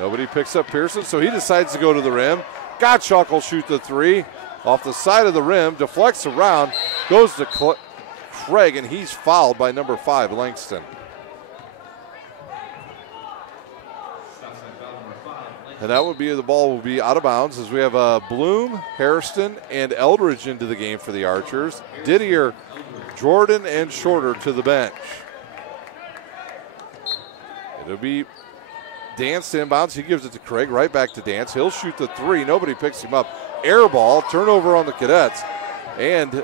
Nobody picks up Pearson, so he decides to go to the rim. Gottschalk will shoot the three. Off the side of the rim, deflects around, goes to Craig, and he's fouled by number 5, Langston. And that would be, the ball will be out of bounds as we have Bloom, Hairston, and Eldridge into the game for the Archers. Didier, Jordan, and Shorter to the bench. It'll be Dance to inbounds. He gives it to Craig. Right back to Dance. He'll shoot the three. Nobody picks him up. Air ball. Turnover on the Cadets. And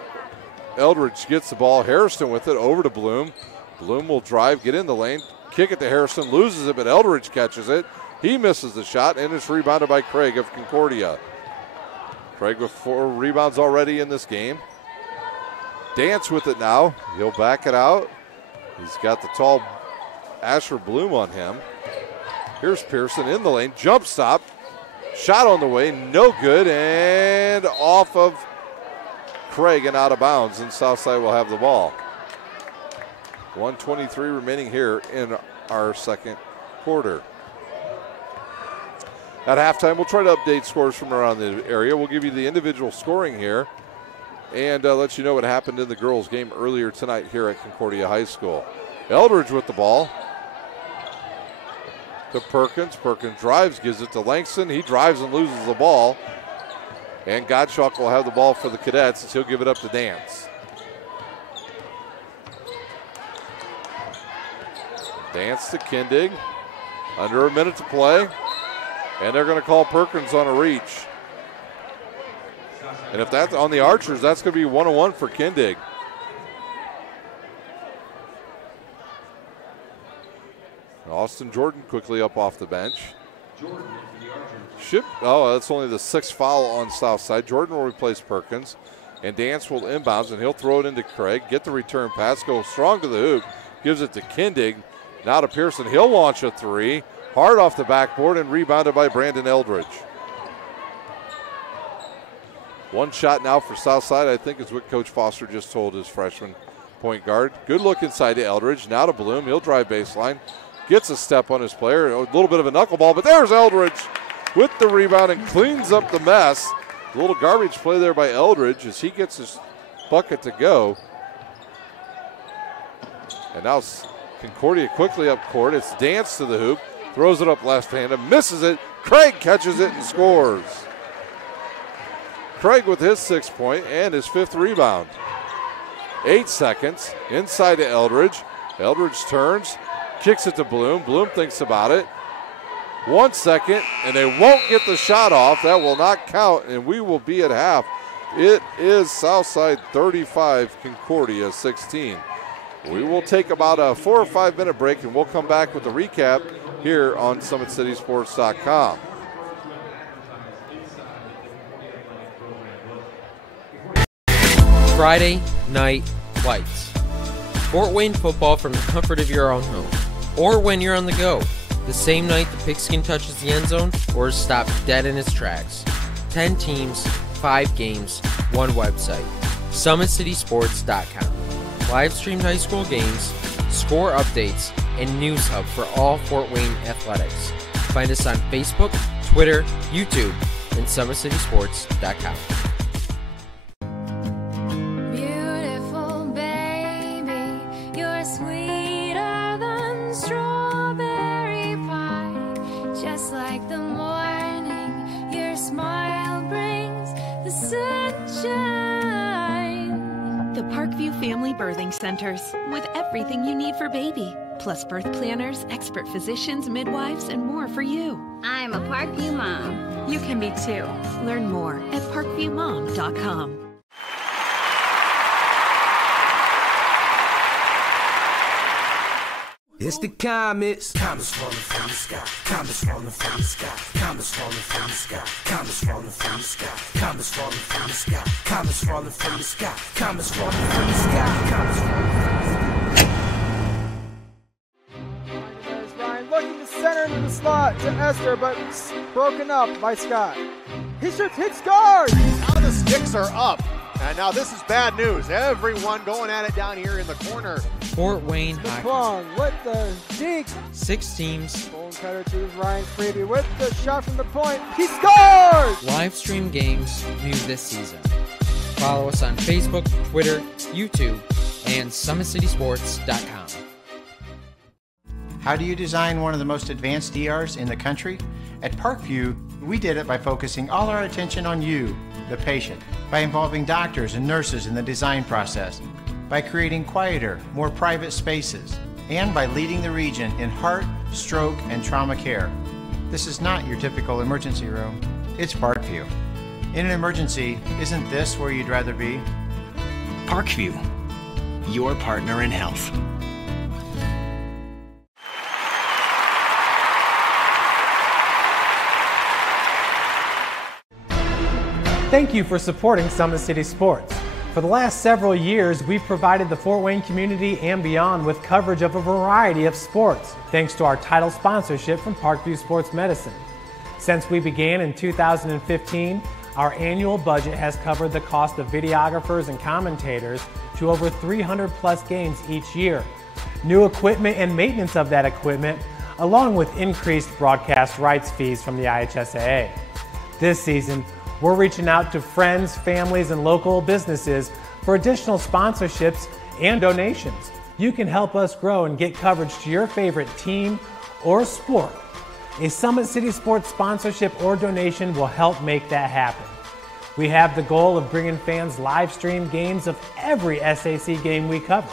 Eldridge gets the ball. Harrison with it over to Bloom. Bloom will drive, get in the lane, kick it to Harrison, loses it, but Eldridge catches it. He misses the shot, and it's rebounded by Craig of Concordia. Craig with 4 rebounds already in this game. Dance with it now. He'll back it out. He's got the tall Asher Bloom on him. Here's Pearson in the lane, jump stop, shot on the way, no good, and off of Craig and out of bounds, and Southside will have the ball. 1:23 remaining here in our second quarter. At halftime, we'll try to update scores from around the area. We'll give you the individual scoring here and let you know what happened in the girls' game earlier tonight here at Concordia High School. Eldridge with the ball. To Perkins. Perkins drives, gives it to Langston. He drives and loses the ball. And Gottschalk will have the ball for the Cadets as he'll give it up to Dance. Dance to Kindig. Under a minute to play. And they're going to call Perkins on a reach. And if that's on the Archers, that's going to be 1-on-1 for Kindig. Austin Jordan quickly up off the bench. That's only the 6th foul on Southside. Jordan will replace Perkins. And Dance will inbounds, and he'll throw it into Craig. Get the return pass, go strong to the hoop. Gives it to Kindig. Now to Pearson. He'll launch a three. Hard off the backboard and rebounded by Brandon Eldridge. One shot now for Southside, I think is what Coach Foster just told his freshman point guard. Good look inside to Eldridge. Now to Bloom. He'll drive baseline. gets a step on his player. A little bit of a knuckleball, but there's Eldridge with the rebound and cleans up the mess. A little garbage play there by Eldridge as he gets his bucket to go. And now Concordia quickly up court. It's Dance to the hoop, throws it up left-handed, misses it. Craig catches it and scores. Craig with his 6th point and his 5th rebound. 8 seconds, inside to Eldridge. Eldridge turns, kicks it to Bloom. Bloom thinks about it. 1 second, and they won't get the shot off. That will not count, and we will be at half. It is Southside 35, Concordia 16. We will take about a 4 or 5 minute break, and we'll come back with a recap here on SummitCitySports.com. Friday Night Lights. Fort Wayne football from the comfort of your own home, or when you're on the go. The same night the pigskin touches the end zone or is stopped dead in its tracks. 10 teams, 5 games, 1 website. SummitCitySports.com. Live streamed high school games, score updates, and news hub for all Fort Wayne athletics. Find us on Facebook, Twitter, YouTube, and SummitCitySports.com. Beautiful baby, you're sweeter than strawberry pie. Just like the morning, your smile brings the sunshine. The Parkview Family Birthing Centers, with everything you need for baby, plus birth planners, expert physicians, midwives, and more for you. I'm a Parkview mom. You can be too. Learn more at parkviewmom.com. It's the comets. Comets falling from the sky. Comets falling from the sky. Comets falling from the sky. Comets falling from the sky. Comets falling from the sky. Comets falling from the sky. Comets falling from the sky. Comets falling from the sky. There's Ryan looking to center into the slot to Esther, but broken up by Scott. He shoots, hit, scores! Now the sticks are up. And now this is bad news. Everyone going at it down here in the corner. Fort Wayne High. Long with the deke. 6 teams. Bone cutter to Ryan Freeby with the shot from the point. He scores! Live stream games new this season. Follow us on Facebook, Twitter, YouTube, and SummitCitySports.com. How do you design one of the most advanced DRs in the country? At Parkview, we did it by focusing all our attention on you, the patient, by involving doctors and nurses in the design process, by creating quieter, more private spaces, and by leading the region in heart, stroke, and trauma care. This is not your typical emergency room. It's Parkview. In an emergency, isn't this where you'd rather be? Parkview, your partner in health. Thank you for supporting Summit City Sports. For the last several years, we've provided the Fort Wayne community and beyond with coverage of a variety of sports, thanks to our title sponsorship from Parkview Sports Medicine. Since we began in 2015, our annual budget has covered the cost of videographers and commentators to over 300 plus games each year. New equipment and maintenance of that equipment, along with increased broadcast rights fees from the IHSAA. This season, we're reaching out to friends, families, and local businesses for additional sponsorships and donations. You can help us grow and get coverage to your favorite team or sport. A Summit City Sports sponsorship or donation will help make that happen. We have the goal of bringing fans live stream games of every SAC game we cover.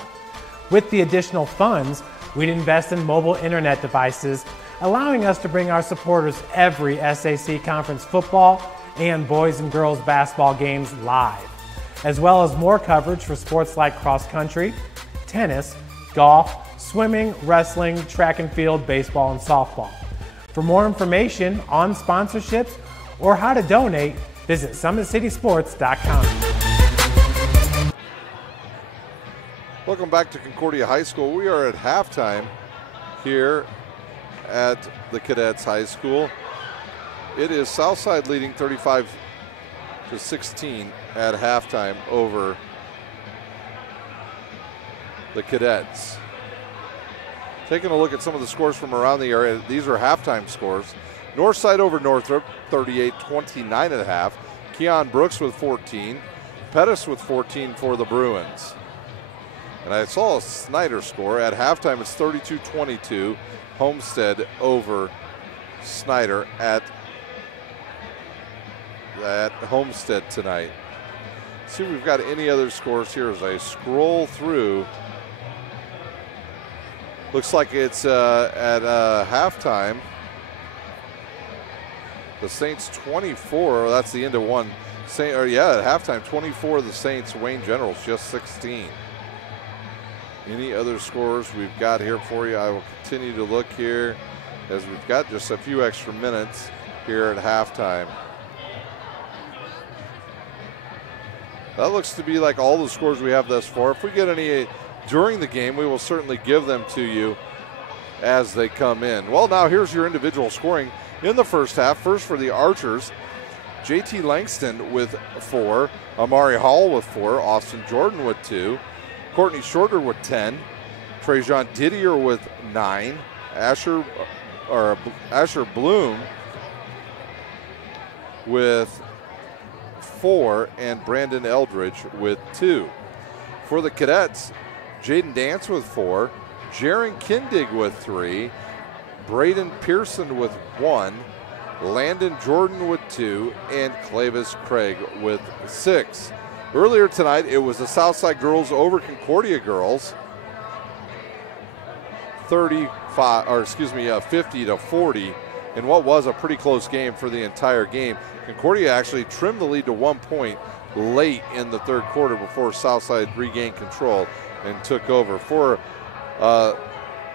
With the additional funds, we'd invest in mobile internet devices, allowing us to bring our supporters every SAC conference football and boys and girls basketball games live, as well as more coverage for sports like cross country, tennis, golf, swimming, wrestling, track and field, baseball, and softball. For more information on sponsorships or how to donate, visit SummitCitySports.com. Welcome back to Concordia High School. We are at halftime here at the Cadets High School. It is Southside leading 35-16 at halftime over the Cadets. Taking a look at some of the scores from around the area, these are halftime scores. Northside over Northrop, 38-29 at half. Keon Brooks with 14. Pettis with 14 for the Bruins. And I saw a Snyder score. At halftime, it's 32-22. Homestead over Snyder at Homestead tonight. See if we've got any other scores here as I scroll through. Looks like it's at halftime. The Saints 24, that's the end of one. At halftime, 24 the Saints. Wayne Generals just 16. Any other scores we've got here for you? I will continue to look here as we've got just a few extra minutes here at halftime. That looks to be like all the scores we have thus far. If we get any during the game, we will certainly give them to you as they come in. Well, now here's your individual scoring in the first half. First for the Archers, JT Langston with 4, Amari Hall with 4, Austin Jordan with 2, Courtney Shorter with 10, Trajan Didier with 9, Asher Bloom with 4, and Brandon Eldridge with 2. For the Cadets, Jaden Dance with 4, Jaron Kindig with 3, Braden Pearson with 1, Landon Jordan with 2, and Clavis Craig with 6. Earlier tonight, it was the Southside girls over Concordia girls, 50-40, in what was a pretty close game for the entire game. Concordia actually trimmed the lead to 1 point late in the third quarter before Southside regained control and took over. For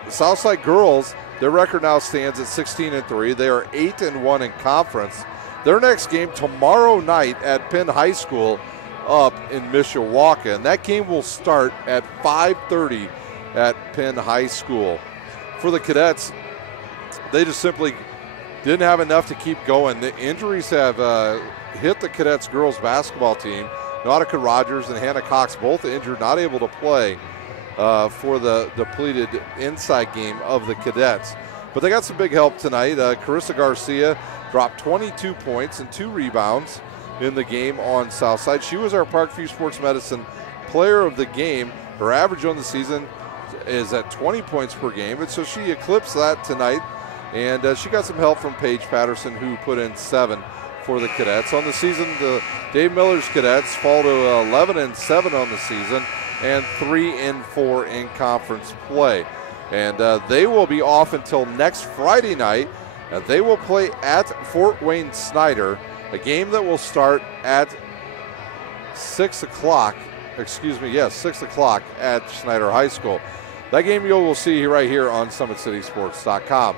Southside girls, their record now stands at 16-3. They are 8-1 in conference. Their next game tomorrow night at Penn High School up in Mishawaka, and that game will start at 5:30 at Penn High School. For the Cadets, they just simply didn't have enough to keep going. The injuries have hit the Cadets girls basketball team. Nautica Rogers and Hannah Cox both injured, not able to play for the depleted inside game of the Cadets. But they got some big help tonight. Carissa Garcia dropped 22 points and 2 rebounds in the game on Southside. She was our Parkview Sports Medicine player of the game. Her average on the season is at 20 points per game, and so she eclipsed that tonight. And she got some help from Paige Patterson, who put in 7 for the Cadets. On the season, the Dave Miller's Cadets fall to 11-7 on the season and 3-4 in conference play. And they will be off until next Friday night. They will play at Fort Wayne Snyder, a game that will start at 6 o'clock. 6 o'clock at Snyder High School. That game you will see right here on SummitCitySports.com.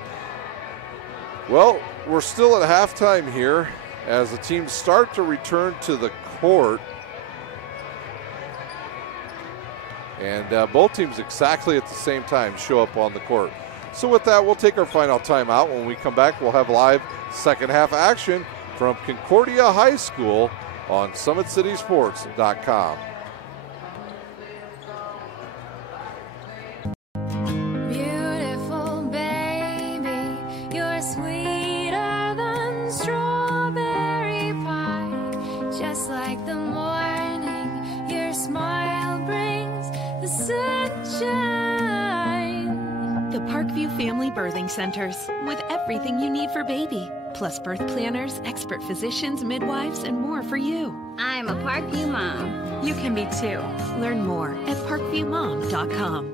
Well, we're still at halftime here as the teams start to return to the court. And both teams exactly at the same time show up on the court. So with that, we'll take our final timeout. When we come back, we'll have live second half action from Concordia High School on SummitCitySports.com. Family Birthing Centers with everything you need for baby, plus birth planners, expert physicians, midwives, and more for you. I'm a Parkview mom. You can be too. Learn more at parkviewmom.com.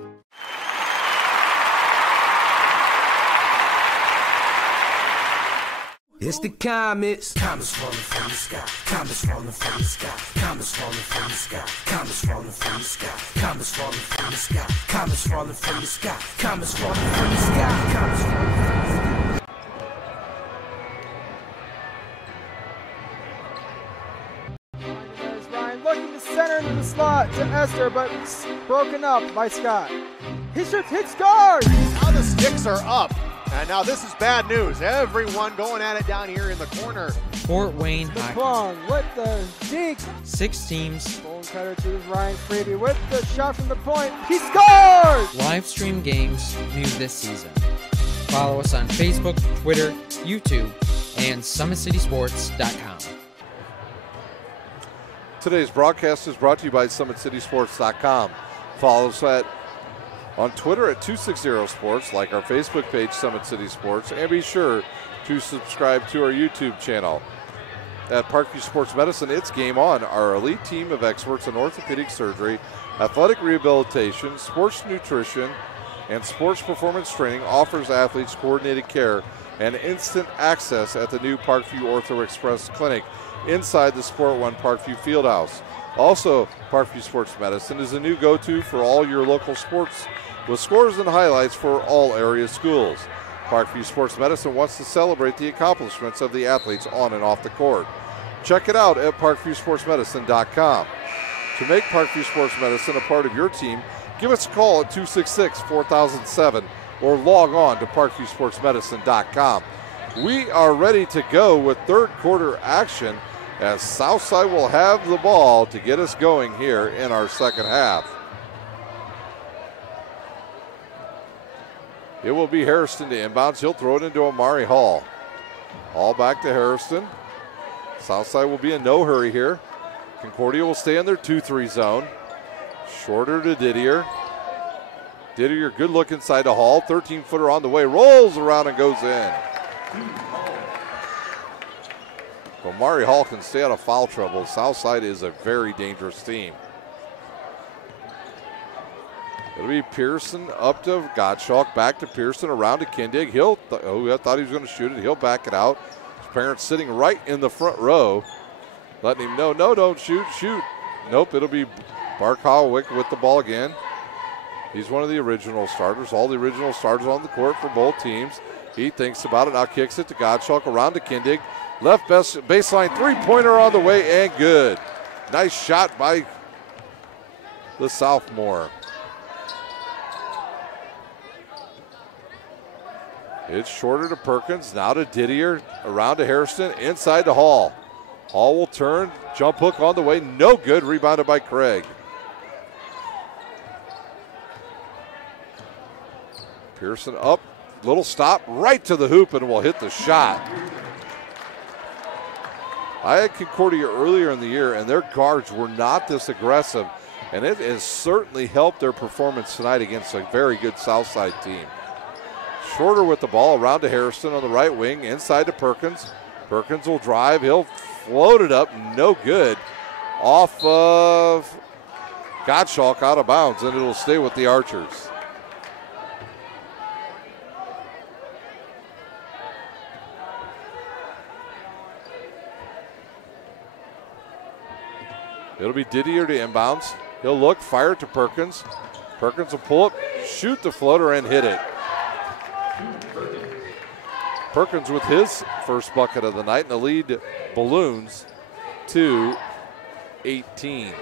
It's the comets. Comets falling from the sky. Comets falling from the sky. Comets falling from the sky. Comets falling from the sky. Comets falling from the sky. Comets falling from the sky. Comets falling from the sky. Comets falling from the sky. Ryan looking to center into the slot to Esther, but broken up by Scott. He shoots, hits, scores! Now the sticks are up. And now this is bad news. Everyone going at it down here in the corner Fort Wayne Hockey. Plum with the dink. 6 teams. Bone cutter to Ryan Freeby with the shot from the point. He scores! Live stream games new this season. Follow us on Facebook, Twitter, YouTube, and SummitCitySports.com. Today's broadcast is brought to you by SummitCitySports.com. Follow us on Twitter at 260 Sports, like our Facebook page, Summit City Sports, and be sure to subscribe to our YouTube channel. At Parkview Sports Medicine, it's game on. Our elite team of experts in orthopedic surgery, athletic rehabilitation, sports nutrition, and sports performance training offers athletes coordinated care and instant access at the new Parkview Ortho Express Clinic inside the Sport One Parkview Fieldhouse. Also, Parkview Sports Medicine is a new go-to for all your local sports with scores and highlights for all area schools. Parkview Sports Medicine wants to celebrate the accomplishments of the athletes on and off the court. Check it out at ParkviewSportsMedicine.com. To make Parkview Sports Medicine a part of your team, give us a call at 266-4007 or log on to ParkviewSportsMedicine.com. We are ready to go with third quarter action as Southside will have the ball to get us going here in our second half. It will be Hairston to inbounds. He'll throw it into Amari Hall. Hall back to Hairston. Southside will be in no hurry here. Concordia will stay in their 2-3 zone. Shorter to Didier. Didier, good look inside to Hall. 13-footer on the way. Rolls around and goes in. Amari Hall can stay out of foul trouble. Southside is a very dangerous team. It'll be Pearson up to Gottschalk, back to Pearson, around to Kindig. I thought he was going to shoot it. He'll back it out. His parents sitting right in the front row, letting him know, no, don't shoot. Nope, it'll be Barkowick with the ball again. He's one of the original starters. All the original starters on the court for both teams. He thinks about it, now kicks it to Gottschalk, around to Kindig. Left baseline three-pointer on the way, and good. Nice shot by the sophomore. It's shorter to Perkins, now to Didier, around to Hairston, inside to Hall. Hall will turn, jump hook on the way, no good, rebounded by Craig. Pearson up, little stop, right to the hoop, and will hit the shot. I had Concordia earlier in the year, and their guards were not this aggressive, and it has certainly helped their performance tonight against a very good Southside team. Shorter with the ball, around to Harrison on the right wing, inside to Perkins. Perkins will drive, he'll float it up, no good. Off of Gottschalk, out of bounds, and it'll stay with the Archers. It'll be Didier to inbounds. He'll look, fire it to Perkins. Perkins will pull up, shoot the floater, and hit it. Perkins with his first bucket of the night, and the lead balloons to 18.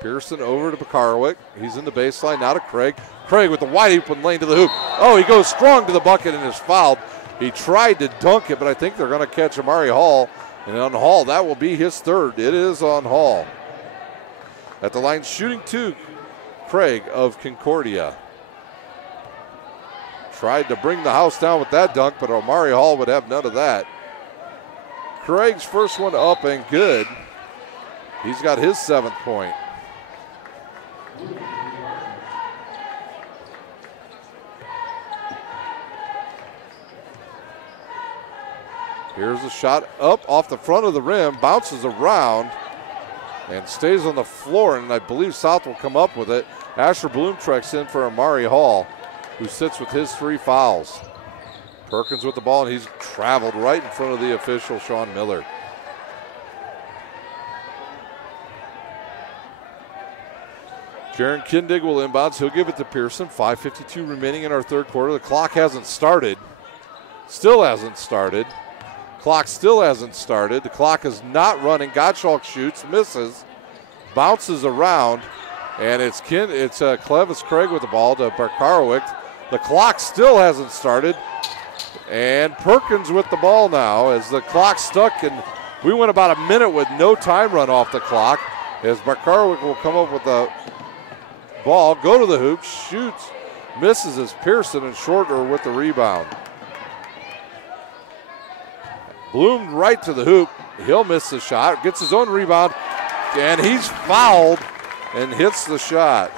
Pearson over to Pekarowick. He's in the baseline, now to Craig. Craig with the wide open lane to the hoop. Oh, he goes strong to the bucket and is fouled. He tried to dunk it, but I think they're going to catch Amari Hall. And on Hall, that will be his third. It is on Hall. At the line, shooting two, Craig of Concordia. Tried to bring the house down with that dunk, but Amari Hall would have none of that. Craig's first one up and good. He's got his 7th point. Here's a shot up off the front of the rim, bounces around, and stays on the floor, and I believe South will come up with it. Asher Bloomtreck's in for Amari Hall, who sits with his 3 fouls. Perkins with the ball, and he's traveled right in front of the official, Sean Miller. Jaron Kindig will inbounds. He'll give it to Pearson. 5:52 remaining in our third quarter. The clock hasn't started. Still hasn't started. Clock still hasn't started. The clock is not running. Gottschalk shoots, misses, bounces around, and it's Clevis Craig with the ball to Barkarowick. The clock still hasn't started. And Perkins with the ball now as the clock stuck, and we went about a minute with no time run off the clock as Bakarwick will come up with the ball, go to the hoop, shoots, misses as Pearson, and Shorter with the rebound. Bloom right to the hoop. He'll miss the shot, gets his own rebound, and he's fouled and hits the shot.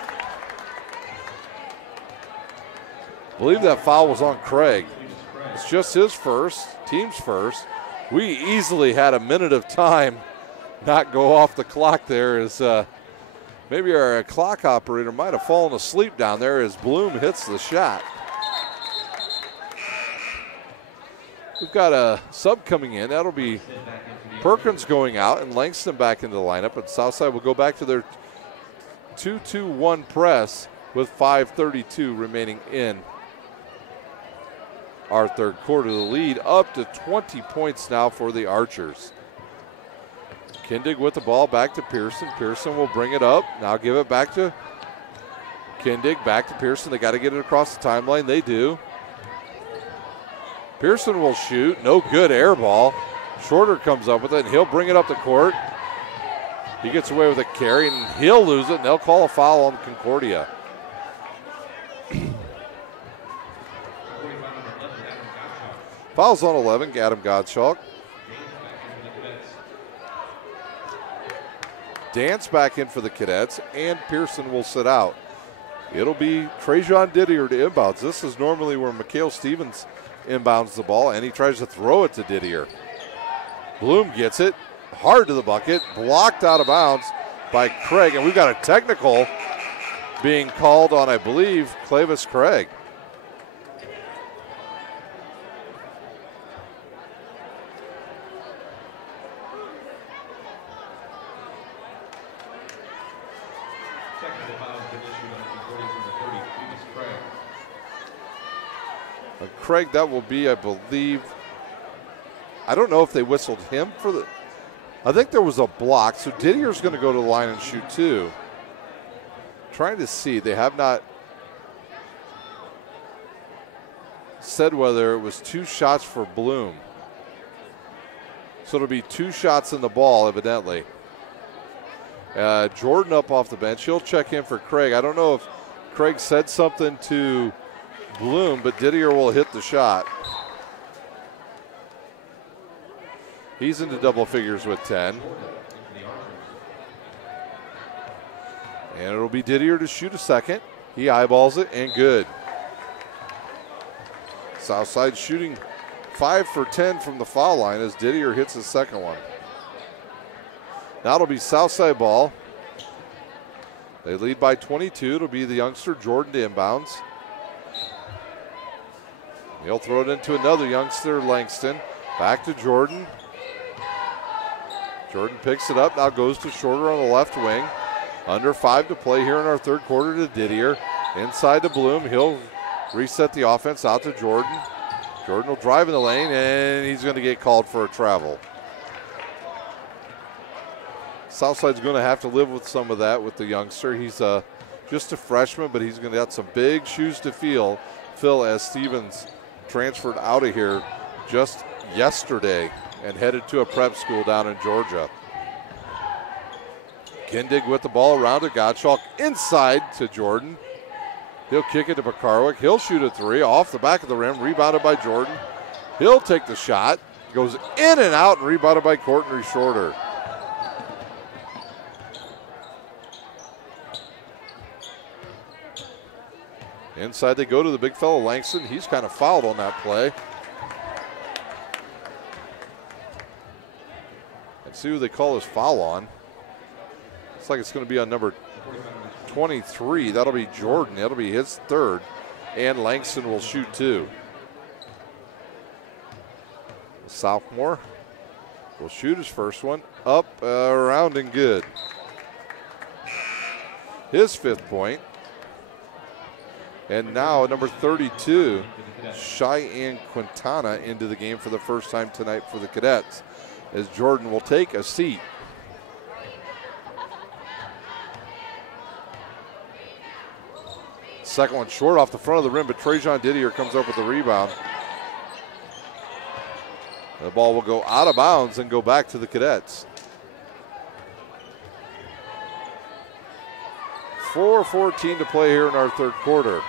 I believe that foul was on Craig. It's just his first, team's first. We easily had a minute of time not go off the clock there as maybe our clock operator might have fallen asleep down there as Bloom hits the shot. We've got a sub coming in. That'll be Perkins going out and Langston back into the lineup. And Southside will go back to their 2-2-1 press with 5:32 remaining in our third quarter. The lead up to 20 points now for the Archers. Kindig with the ball back to Pearson. Pearson will bring it up. Now give it back to Kindig. Back to Pearson. They got to get it across the timeline. They do. Pearson will shoot. No good. Air ball. Shorter comes up with it, and he'll bring it up the court. He gets away with a carry, and he'll lose it, and they'll call a foul on Concordia. Fouls on 11, Adam Gottschalk. Dance back in for the Cadets, and Pearson will sit out. It'll be Trajan Didier to inbounds. This is normally where Mikhail Stevens inbounds the ball, and he tries to throw it to Didier. Bloom gets it, hard to the bucket, blocked out of bounds by Craig, and we've got a technical being called on, I believe, Clavis Craig. Craig, that will be, I believe, I don't know if they whistled him for the, I think there was a block, so Didier's going to go to the line and shoot two. Trying to see, they have not said whether it was two shots for Bloom. So it'll be two shots in the ball, evidently. Jordan up off the bench, he'll check in for Craig. I don't know if Craig said something to Bloom, but Didier will hit the shot. He's into double figures with 10. And it'll be Didier to shoot a second. He eyeballs it, and good. Southside shooting 5 for 10 from the foul line as Didier hits his second one. Now it'll be Southside ball. They lead by 22. It'll be the youngster Jordan to inbounds. He'll throw it into another youngster, Langston. Back to Jordan. Jordan picks it up, now goes to Shorter on the left wing. Under 5 to play here in our third quarter to Didier. Inside to Bloom, he'll reset the offense out to Jordan. Jordan will drive in the lane, and he's going to get called for a travel. Southside's going to have to live with some of that with the youngster. He's just a freshman, but he's going to have some big shoes to fill as Stevens transferred out of here just yesterday and headed to a prep school down in Georgia. Kindig with the ball around to Gottschalk, inside to Jordan. He'll kick it to Bakarwick. He'll shoot a three off the back of the rim, rebounded by Jordan. He'll take the shot, goes in and out, and rebounded by Courtney Shorter. Inside they go to the big fellow Langston. He's kind of fouled on that play. And see who they call his foul on. Looks like it's going to be on number 23. That'll be Jordan. That'll be his third. And Langston will shoot two. The sophomore will shoot his first one. Up, around, and good. His fifth point. And now number 32, Cheyenne Quintana into the game for the first time tonight for the Cadets, as Jordan will take a seat. Second one short off the front of the rim, but Trajan Didier comes up with the rebound. The ball will go out of bounds and go back to the Cadets. 4:14 to play here in our third quarter.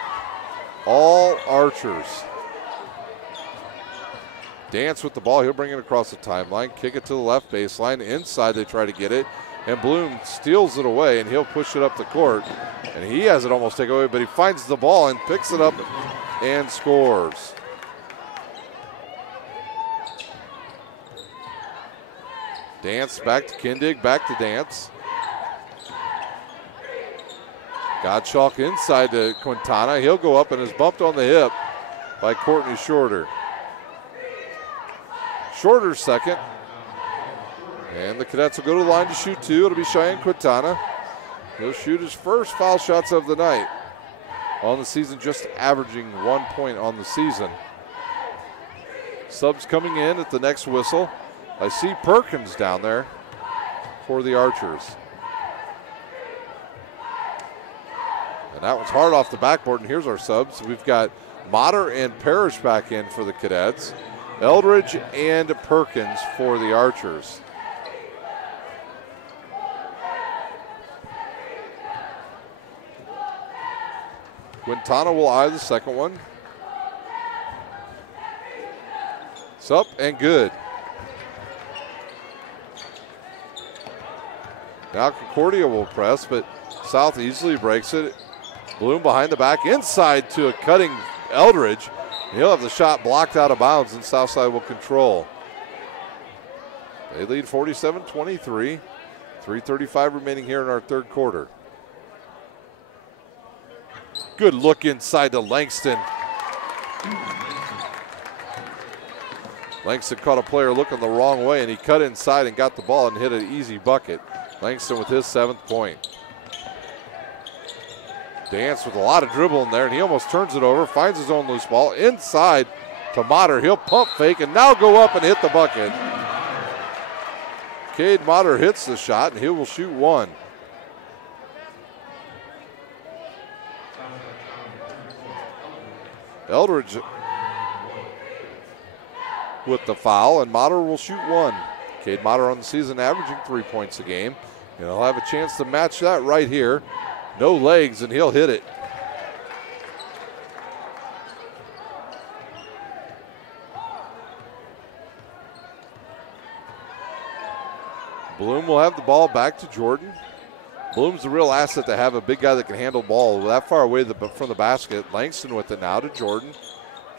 All Archers. Dance with the ball. He'll bring it across the timeline. Kick it to the left baseline. Inside they try to get it. And Bloom steals it away, and he'll push it up the court. And he has it almost taken away, but he finds the ball and picks it up and scores. Dance back to Kindig, back to Dance. Gottschalk inside to Quintana. He'll go up and is bumped on the hip by Courtney Shorter. Shorter's second. And the Cadets will go to the line to shoot two. It'll be Cheyenne Quintana. He'll shoot his first foul shots of the night. On the season, just averaging 1 point on the season. Subs coming in at the next whistle. I see Perkins down there for the Archers. And that one's hard off the backboard, and here's our subs. We've got Motter and Parrish back in for the Cadets. Eldridge and Perkins for the Archers. Quintana will eye the second one. It's up and good. Now Concordia will press, but South easily breaks it. Bloom behind the back, inside to a cutting Eldridge. He'll have the shot blocked out of bounds, and Southside will control. They lead 47-23. 3:35 remaining here in our third quarter. Good look inside to Langston. Langston caught a player looking the wrong way, and he cut inside and got the ball and hit an easy bucket. Langston with his 7th point. Dance with a lot of dribble in there, and he almost turns it over, finds his own loose ball. Inside to Motter. He'll pump fake and now go up and hit the bucket. Cade Motter hits the shot, and he will shoot one. Eldridge with the foul, and Motter will shoot one. Cade Motter on the season averaging 3 points a game. And he'll have a chance to match that right here. No legs, and he'll hit it. Bloom will have the ball back to Jordan. Bloom's a real asset to have a big guy that can handle the ball that far away from the basket. Langston with it now to Jordan.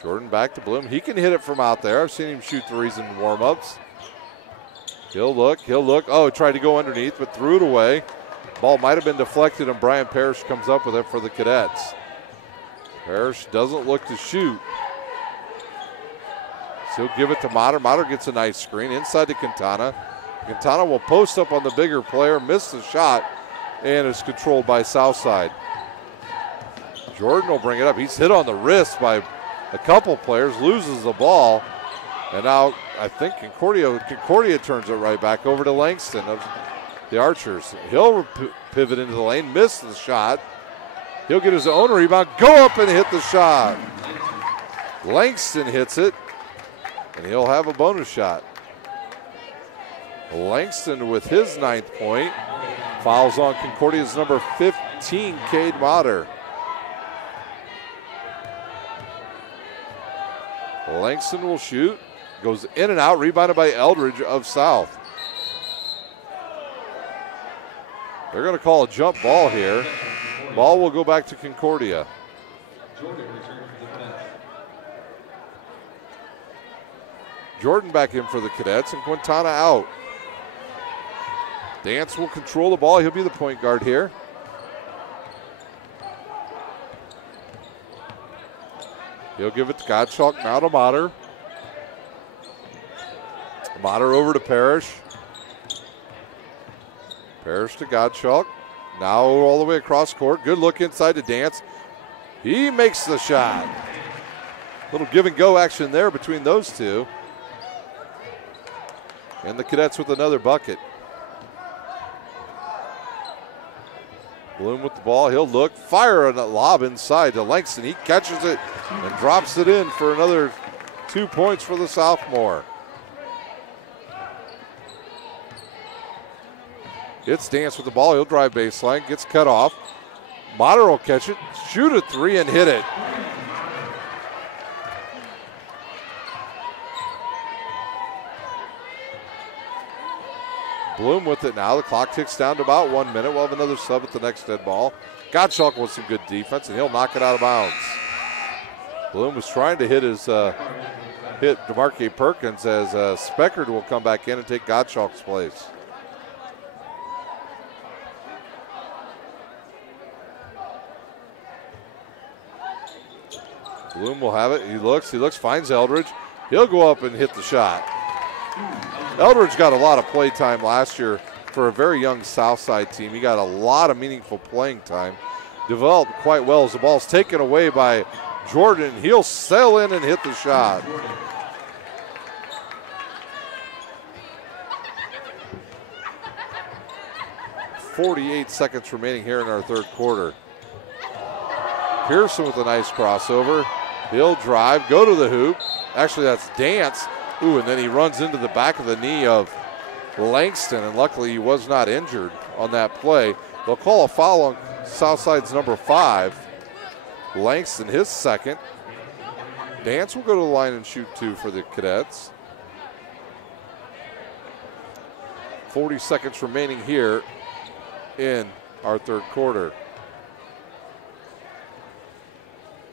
Jordan back to Bloom. He can hit it from out there. I've seen him shoot threes in warm-ups. He'll look. Oh, tried to go underneath, but threw it away. Ball might have been deflected, and Brian Parrish comes up with it for the Cadets. Parrish doesn't look to shoot. So he'll give it to Motter. Motter gets a nice screen inside to Quintana. Quintana will post up on the bigger player, miss the shot, and is controlled by Southside. Jordan will bring it up. He's hit on the wrist by a couple players, loses the ball, and now I think Concordia turns it right back over to Langston of the Archers. He'll pivot into the lane, miss the shot. He'll get his own rebound, go up and hit the shot. Langston hits it, and he'll have a bonus shot. Langston with his 9th point. Fouls on Concordia's number 15, Cade Motter. Langston will shoot, goes in and out, rebounded by Eldridge of South. They're going to call a jump ball here. Ball will go back to Concordia. Jordan back in for the Cadets, and Quintana out. Dance will control the ball. He'll be the point guard here. He'll give it to Gottschalk, now to Motter. Motter over to Parrish. Parrish to Gottschalk. Now all the way across court. Good look inside to Dance. He makes the shot. Little give and go action there between those two. And the Cadets with another bucket. Bloom with the ball. He'll look, fire on a lob inside to Langston. He catches it and drops it in for another 2 points for the sophomore. It's Dance with the ball. He'll drive baseline, gets cut off. Mater will catch it, shoot a three, and hit it. Bloom with it now. The clock ticks down to about 1 minute. We'll have another sub at the next dead ball. Gottschalk with some good defense, and he'll knock it out of bounds. Bloom was trying to hit DeMarque Perkins as Speckard will come back in and take Gottschalk's place. Bloom will have it. He looks, finds Eldridge. He'll go up and hit the shot. Eldridge got a lot of play time last year for a very young Southside team. He got a lot of meaningful playing time. Developed quite well as the ball's taken away by Jordan. He'll sail in and hit the shot. .48 seconds remaining here in our third quarter. Pearson with a nice crossover. He'll drive, go to the hoop. Actually, that's Dance. Ooh, and then he runs into the back of the knee of Langston, and luckily he was not injured on that play. They'll call a foul on Southside's number 5. Langston, his second. Dance will go to the line and shoot 2 for the Cadets. 40 seconds remaining here in our third quarter.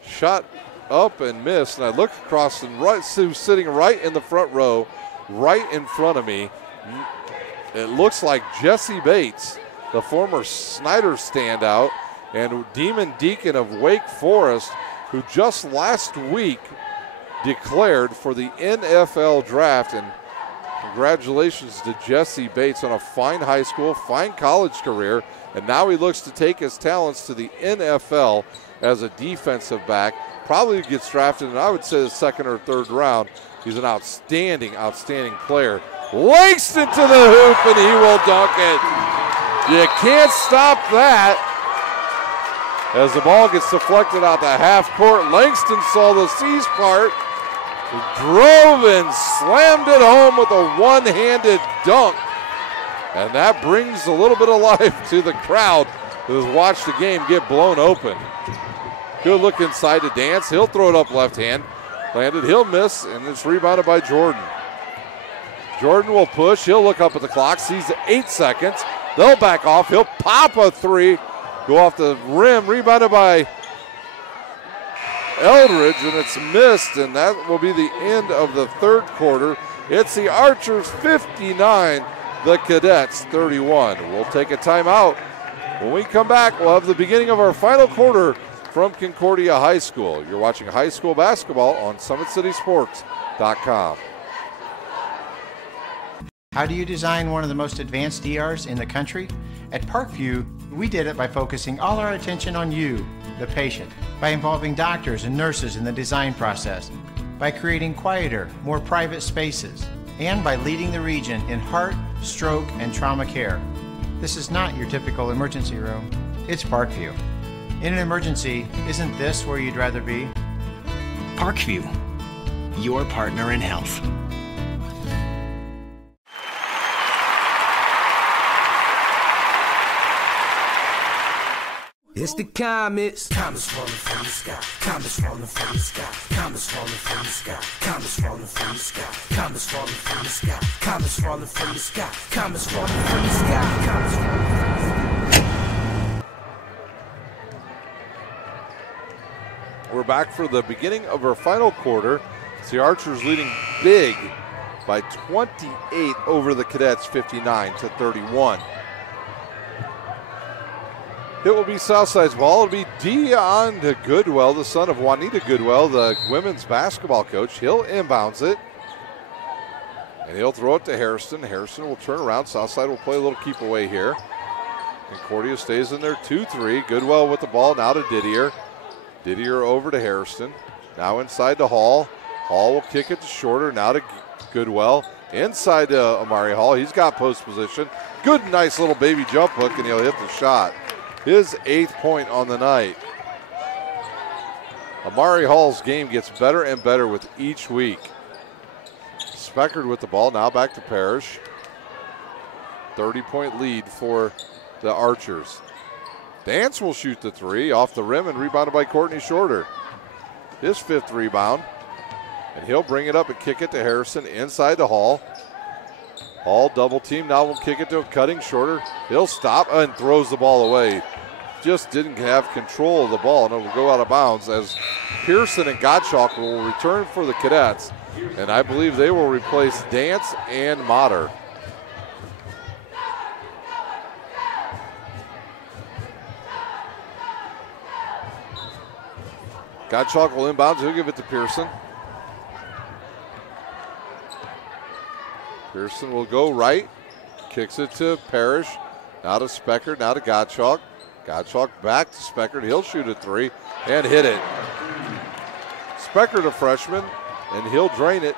Shot up and missed, and I look across and Sue's sitting right in the front row, right in front of me. It looks like Jesse Bates, the former Snyder standout and Demon Deacon of Wake Forest, who just last week declared for the NFL draft. And congratulations to Jesse Bates on a fine high school, fine college career, and now he looks to take his talents to the NFL as a defensive back. Probably gets drafted in, I would say, the second or third round. He's an outstanding, outstanding player. Langston to the hoop, and he will dunk it. You can't stop that. As the ball gets deflected out to half court, Langston saw the C's part, drove and slammed it home with a one-handed dunk. And that brings a little bit of life to the crowd who has watched the game get blown open. Good look inside to Dance. He'll throw it up left hand. Landed, he'll miss, and it's rebounded by Jordan. Jordan will push. He'll look up at the clock, sees 8 seconds. They'll back off. He'll pop a three, go off the rim, rebounded by Eldridge, and it's missed, and that will be the end of the third quarter. It's the Archers 59, the Cadets 31. We'll take a timeout. When we come back, we'll have the beginning of our final quarter from Concordia High School. You're watching high school basketball on SummitCitySports.com. How do you design one of the most advanced ERs in the country? At Parkview, we did it by focusing all our attention on you, the patient, by involving doctors and nurses in the design process, by creating quieter, more private spaces, and by leading the region in heart, stroke, and trauma care. This is not your typical emergency room. It's Parkview. In an emergency, isn't this where you'd rather be? Parkview, your partner in health. It's the comets. Comets falling from the sky. Comets falling from the sky. Comets falling from the sky. Comets falling from the sky. Comets falling from the sky. Comets falling from the sky. Comets falling from the sky. Comets falling from the sky. We're back for the beginning of our final quarter. It's the Archers leading big by 28 over the Cadets, 59-31. It will be Southside's ball. It'll be Dion Goodwell, the son of Juanita Goodwell, the women's basketball coach. He'll inbounds it, and he'll throw it to Harrison. Harrison will turn around. Southside will play a little keep away here. Concordia stays in there 2-3. Goodwell with the ball now to Didier. Didier over to Harrison. Now inside to Hall. Hall will kick it to Shorter. Now to Goodwell. Inside to Amari Hall. He's got post position. Good, nice little baby jump hook, and he'll hit the shot. His 8th point on the night. Amari Hall's game gets better and better with each week. Speckard with the ball. Now back to Parrish. 30-point lead for the Archers. Dance will shoot the three off the rim and rebounded by Courtney Shorter. His 5th rebound. And he'll bring it up and kick it to Harrison inside to Hall. Hall double team. Now will kick it to Cutting Shorter. He'll stop and throws the ball away. Just didn't have control of the ball, and it will go out of bounds as Pearson and Gottschalk will return for the Cadets. And I believe they will replace Dance and Motter. Gottschalk will inbounds. He'll give it to Pearson. Pearson will go right. Kicks it to Parrish. Now to Speckert. Now to Gottschalk. Gottschalk back to Speckert. He'll shoot a three and hit it. Speckert, a freshman, and he'll drain it.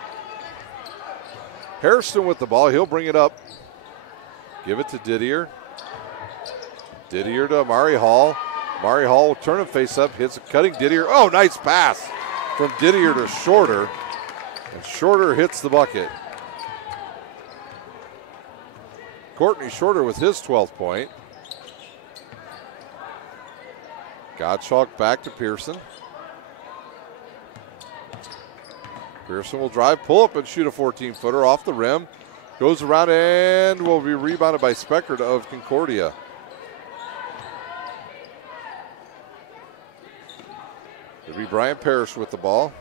Harrison with the ball. He'll bring it up. Give it to Didier. Didier to Amari Hall. Amari Hall will turn and face up. Hits a Cutting Didier. Oh, nice pass from Didier to Shorter. And Shorter hits the bucket. Courtney Shorter with his 12th point. Gottschalk back to Pearson. Pearson will drive, pull up, and shoot a 14-footer off the rim. Goes around and will be rebounded by Speckert of Concordia. It'll be Brian Parrish with the ball.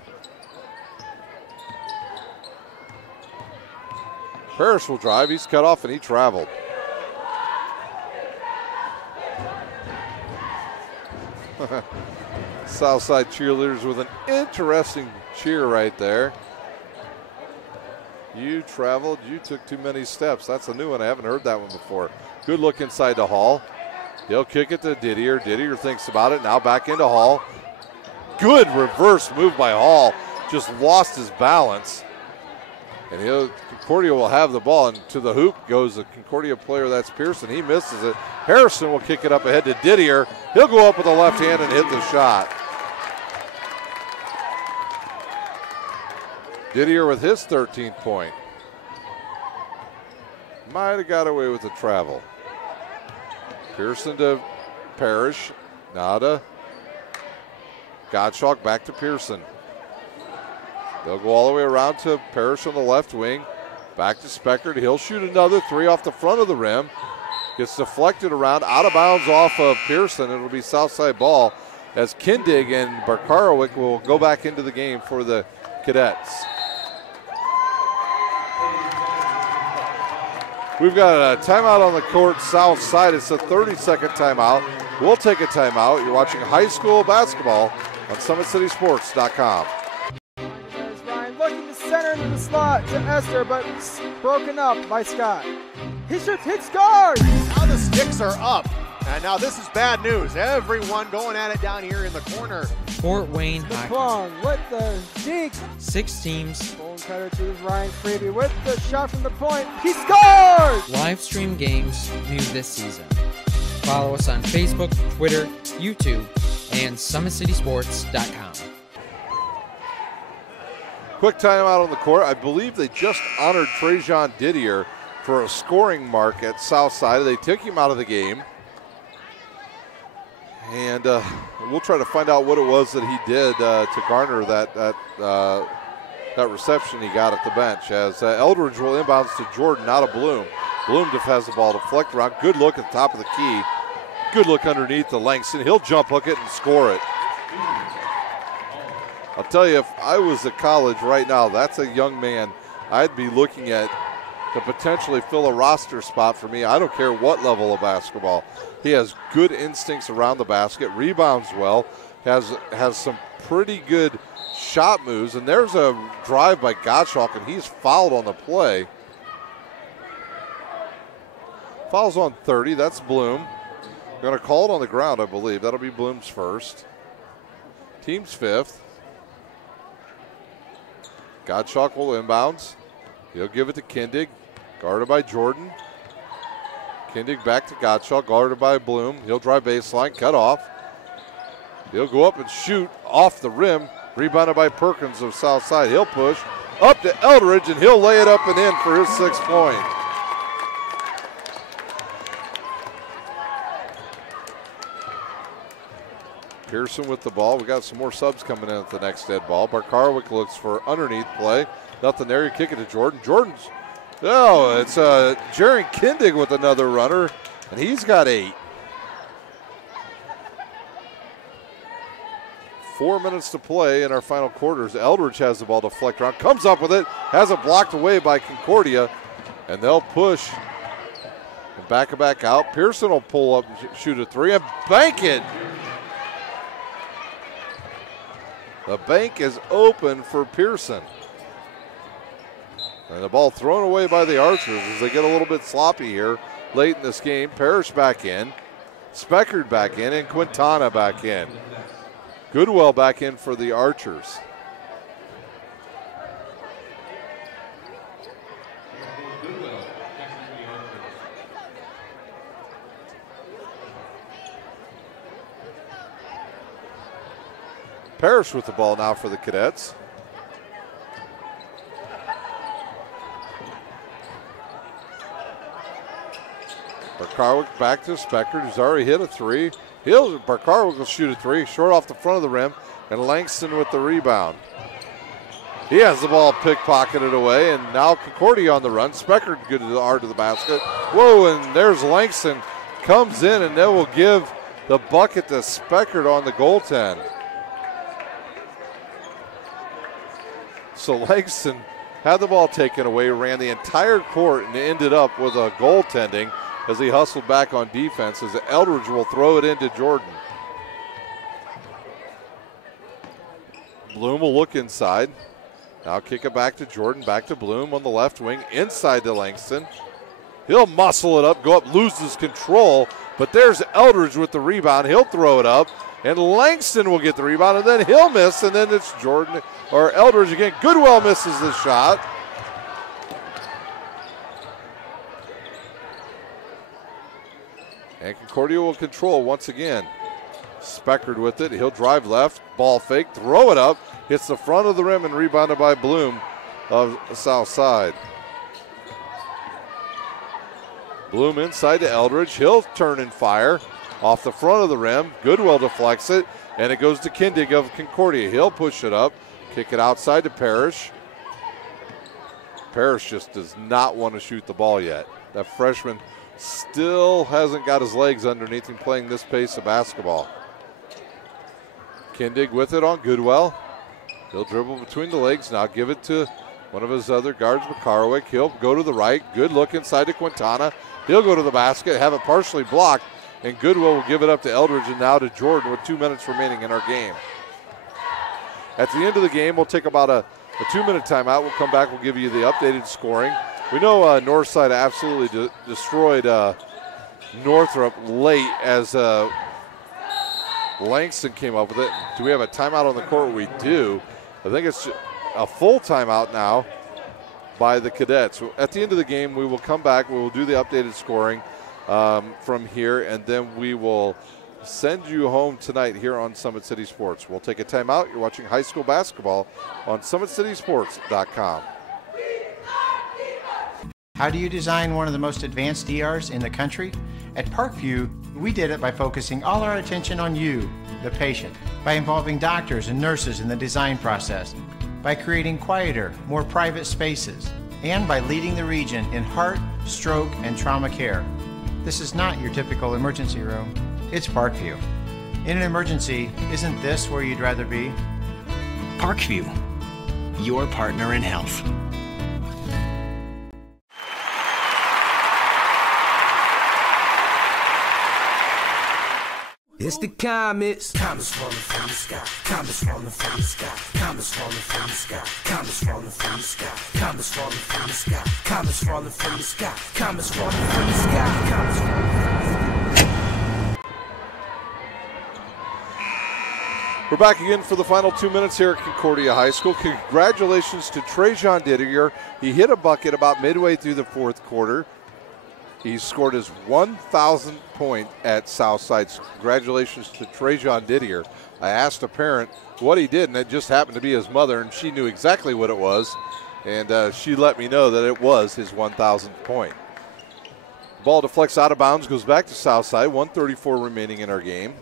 Parrish will drive. He's cut off and he traveled. Southside cheerleaders with an interesting cheer right there. You traveled, you took too many steps. That's a new one. I haven't heard that one before. Good look inside to Hall. He'll kick it to Didier. Didier thinks about it. Now back into Hall. Good reverse move by Hall. Just lost his balance. And Concordia will have the ball, and to the hoop goes the Concordia player. That's Pearson. He misses it. Harrison will kick it up ahead to Didier. He'll go up with the left hand and hit the shot. Didier with his 13th point. Might have got away with the travel. Pearson to Parrish. Nada. Gottschalk back to Pearson. They'll go all the way around to Parrish on the left wing. Back to Speckert. He'll shoot another three off the front of the rim. Gets deflected around, out of bounds off of Pearson. It'll be Southside ball as Kindig and Barkarowick will go back into the game for the Cadets. We've got a timeout on the court south side. It's a 30-second timeout. We'll take a timeout. You're watching high school basketball on SummitCitySports.com. There's Ryan looking to center into the slot to Esther, but broken up by Scott. He shoots, hits, scores! Now the sticks are up. And now this is bad news. Everyone going at it down here in the corner. Fort Wayne Hockey. Plong with the deke. 6 teams. Bone cutter to Ryan Freeby with the shot from the point. He scores! Live stream games new this season. Follow us on Facebook, Twitter, YouTube, and SummitCitySports.com. Quick timeout on the court. I believe they just honored Trajan Didier for a scoring mark at Southside. They took him out of the game. And we'll try to find out what it was that he did to garner that reception he got at the bench. As Eldridge will inbounds to Jordan, out of Bloom. Bloom has the ball, deflect around. Good look at the top of the key. Good look underneath the Langston. He'll jump hook it and score it. I'll tell you, if I was at college right now, that's a young man I'd be looking at to potentially fill a roster spot for me. I don't care what level of basketball. He has good instincts around the basket, rebounds well, has some pretty good shot moves, and there's a drive by Gottschalk, and he's fouled on the play. Fouls on 30, that's Bloom. Going to call it on the ground, I believe. That'll be Bloom's first. Team's 5th. Gottschalk will inbounds. He'll give it to Kindig, guarded by Jordan. Kindig back to Gottschalk, guarded by Bloom. He'll drive baseline, cut off. He'll go up and shoot off the rim, rebounded by Perkins of Southside. He'll push up to Eldridge, and he'll lay it up and in for his 6th point. Pearson with the ball. We got some more subs coming in at the next dead ball. Barkarwick looks for underneath play. Nothing there. You kick it to Jordan. Jordan's, oh, it's Jaron Kindig with another runner, and he's got 8. 4 minutes to play in our final quarters. Eldridge has the ball to deflect around. Comes up with it. Has it blocked away by Concordia, and they'll push. And back it back out. Pearson will pull up and shoot a 3 and bank it. The bank is open for Pearson. And the ball thrown away by the Archers as they get a little bit sloppy here late in this game. Parrish back in, Speckard back in, and Quintana back in. Goodwell back in for the Archers. Parrish with the ball now for the Cadets. Barkarwick back to Speckard, who's already hit a 3. Barkarwick will shoot a 3, short off the front of the rim, and Langston with the rebound. He has the ball pickpocketed away, and now Concordia on the run. Speckard good to the art of the basket. Whoa, and there's Langston. Comes in, and they will give the bucket to Speckard on the goaltend. So Langston had the ball taken away, ran the entire court, and ended up with a goaltending as he hustled back on defense as Eldridge will throw it into Jordan. Bloom will look inside. Now kick it back to Jordan, back to Bloom on the left wing, inside to Langston. He'll muscle it up, go up, loses control, but there's Eldridge with the rebound. He'll throw it up, and Langston will get the rebound, and then he'll miss, and then it's Jordan or Eldridge again. Goodwell misses the shot. And Concordia will control once again. Speckard with it. He'll drive left, ball fake, throw it up, hits the front of the rim and rebounded by Bloom of South Side. Bloom inside to Eldridge. He'll turn and fire off the front of the rim. Goodwell deflects it, and it goes to Kindig of Concordia. He'll push it up, kick it outside to Parrish. Parrish just does not want to shoot the ball yet. That freshman still hasn't got his legs underneath him playing this pace of basketball. Kindig with it on Goodwell. He'll dribble between the legs, now give it to one of his other guards, Barkarwick. He'll go to the right, good look inside to Quintana. He'll go to the basket, have it partially blocked, and Goodwell will give it up to Eldridge and now to Jordan with 2 minutes remaining in our game. At the end of the game, we'll take about a 2-minute timeout. We'll come back, we'll give you the updated scoring. We know Northside absolutely destroyed Northrop late as Langston came up with it. Do we have a timeout on the court? We do. I think it's a full timeout now by the Cadets. At the end of the game, we will come back. We will do the updated scoring from here, and then we will send you home tonight here on Summit City Sports. We'll take a timeout. You're watching high school basketball on SummitCitySports.com. How do you design one of the most advanced ERs in the country? At Parkview, we did it by focusing all our attention on you, the patient, by involving doctors and nurses in the design process, by creating quieter, more private spaces, and by leading the region in heart, stroke, and trauma care. This is not your typical emergency room. It's Parkview. In an emergency, isn't this where you'd rather be? Parkview, your partner in health. It's the comets. Comets falling from the sky. Comets falling from the sky. Comets falling from the sky. Comets falling from the sky. Comets falling from the sky. Comets falling from the sky. Comets falling from the sky. Comets falling from the sky. We're back again for the final 2 minutes here at Concordia High School. Congratulations to Trajan Didier. He hit a bucket about midway through the fourth quarter. He scored his 1,000th point at Southside. Congratulations to Trajan Didier. I asked a parent what he did, and it just happened to be his mother, and she knew exactly what it was, and she let me know that it was his 1,000th point. Ball deflects out of bounds, goes back to Southside. 1:34 remaining in our game.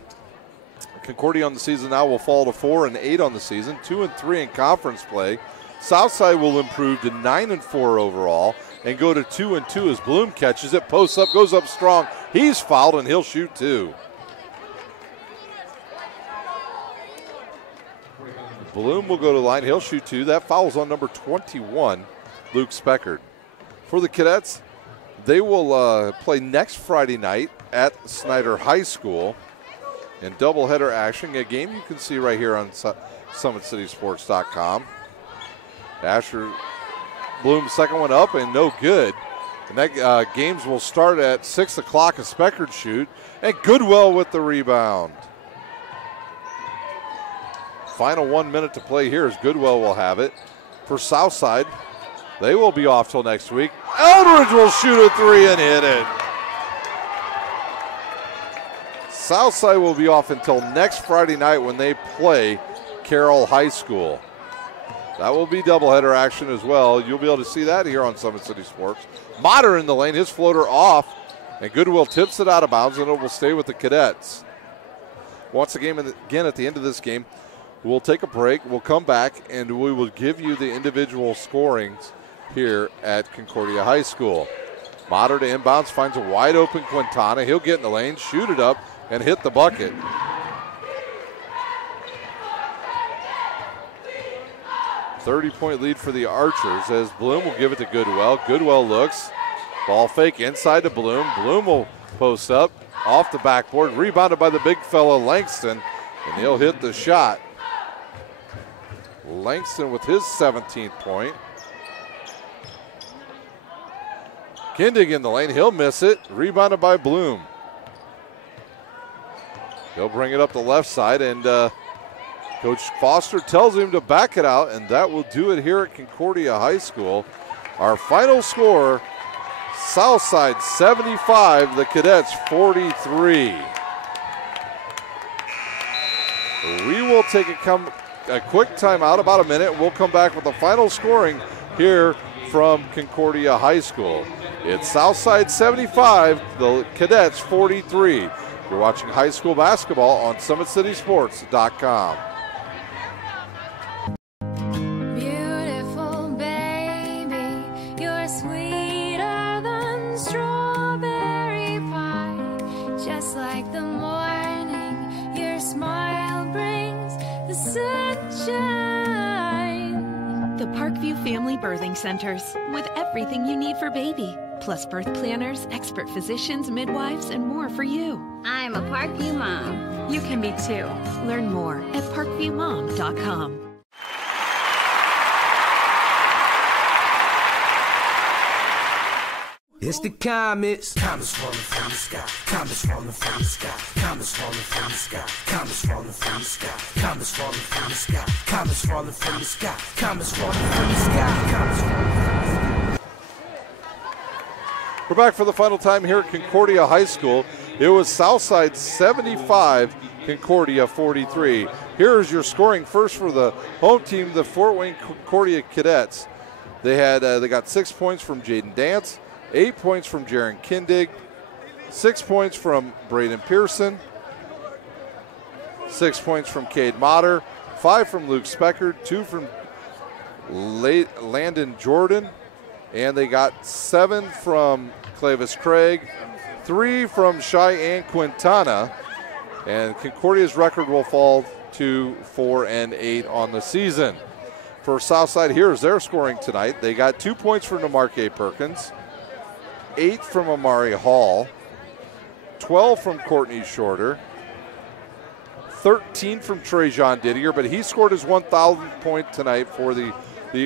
Concordia on the season now will fall to 4-8 on the season, 2-3 in conference play. Southside will improve to 9-4 overall and go to 2-2 as Bloom catches it, posts up, goes up strong. He's fouled and he'll shoot two. Bloom will go to the line. He'll shoot two. That foul's on number 21, Luke Speckard. For the Cadets, they will play next Friday night at Snyder High School in doubleheader action, a game you can see right here on SummitCitySports.com. Asher Bloom's second one up and no good. And that games will start at 6 o'clock, a Speckard shoot, and Goodwell with the rebound. Final 1 minute to play here as Goodwell will have it. For Southside, they will be off till next week. Eldridge will shoot a three and hit it. Southside will be off until next Friday night when they play Carroll High School. That will be doubleheader action as well. You'll be able to see that here on Summit City Sports. Motter in the lane, his floater off, and Goodwill tips it out of bounds, and it will stay with the Cadets. Once again, at the end of this game, we'll take a break. We'll come back, and we will give you the individual scorings here at Concordia High School. Motter to inbounds, finds a wide open Quintana. He'll get in the lane, shoot it up, and hit the bucket. .30 lead for the Archers as Bloom will give it to Goodwell. Goodwell looks. Ball fake inside to Bloom. Bloom will post up off the backboard. Rebounded by the big fella Langston, and he'll hit the shot. Langston with his 17th point. Kindig in the lane. He'll miss it. Rebounded by Bloom. He'll bring it up the left side, and Coach Foster tells him to back it out, and that will do it here at Concordia High School. Our final score, Southside 75, the Cadets 43. We will take a quick timeout, about a minute. We'll come back with the final scoring here from Concordia High School. It's Southside 75, the Cadets 43. You're watching high school basketball on SummitCitySports.com. Beautiful baby, you're sweeter than strawberry pie. Just like the morning, your smile brings the sunshine. The Parkview Family Birthing Centers, with everything you need for baby, plus birth planners, expert physicians, midwives, and more for you. I'm a Parkview mom. You can be too. Learn more at parkviewmom.com. It's the comets. Comets falling from the sky. Comets falling from the sky. Comets falling from the sky. Comets falling from the sky. Comets falling from the sky. Comets falling from the sky. Comets falling from the sky. Comets falling from the sky. We're back for the final time here at Concordia High School. It was Southside 75, Concordia 43. Here's your scoring first for the home team, the Fort Wayne Concordia Cadets. They got 6 points from Jaden Dance, 8 points from Jaron Kindig, 6 points from Braden Pearson, 6 points from Cade Motter, 5 from Luke Speckard, 2 from Landon Jordan, and they got 7 from Clavis Craig, 3 from Cheyenne Quintana, and Concordia's record will fall to 4-8 on the season. For Southside, here's their scoring tonight. They got 2 points from DeMarque Perkins, 8 from Amari Hall, 12 from Courtney Shorter, 13 from Trajan Didier, but he scored his 1,000th point tonight for the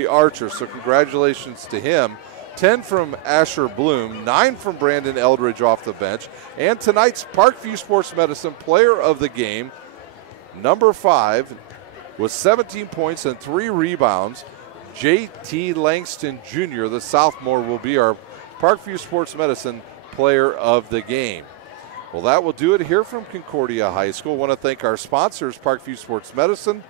Archers, so congratulations to him. 10 from Asher Bloom, 9 from Brandon Eldridge off the bench, and tonight's Parkview Sports Medicine Player of the Game, number 5, with 17 points and 3 rebounds, J.T. Langston Jr., the sophomore, will be our Parkview Sports Medicine Player of the Game. Well, that will do it here from Concordia High School. I want to thank our sponsors, Parkview Sports Medicine,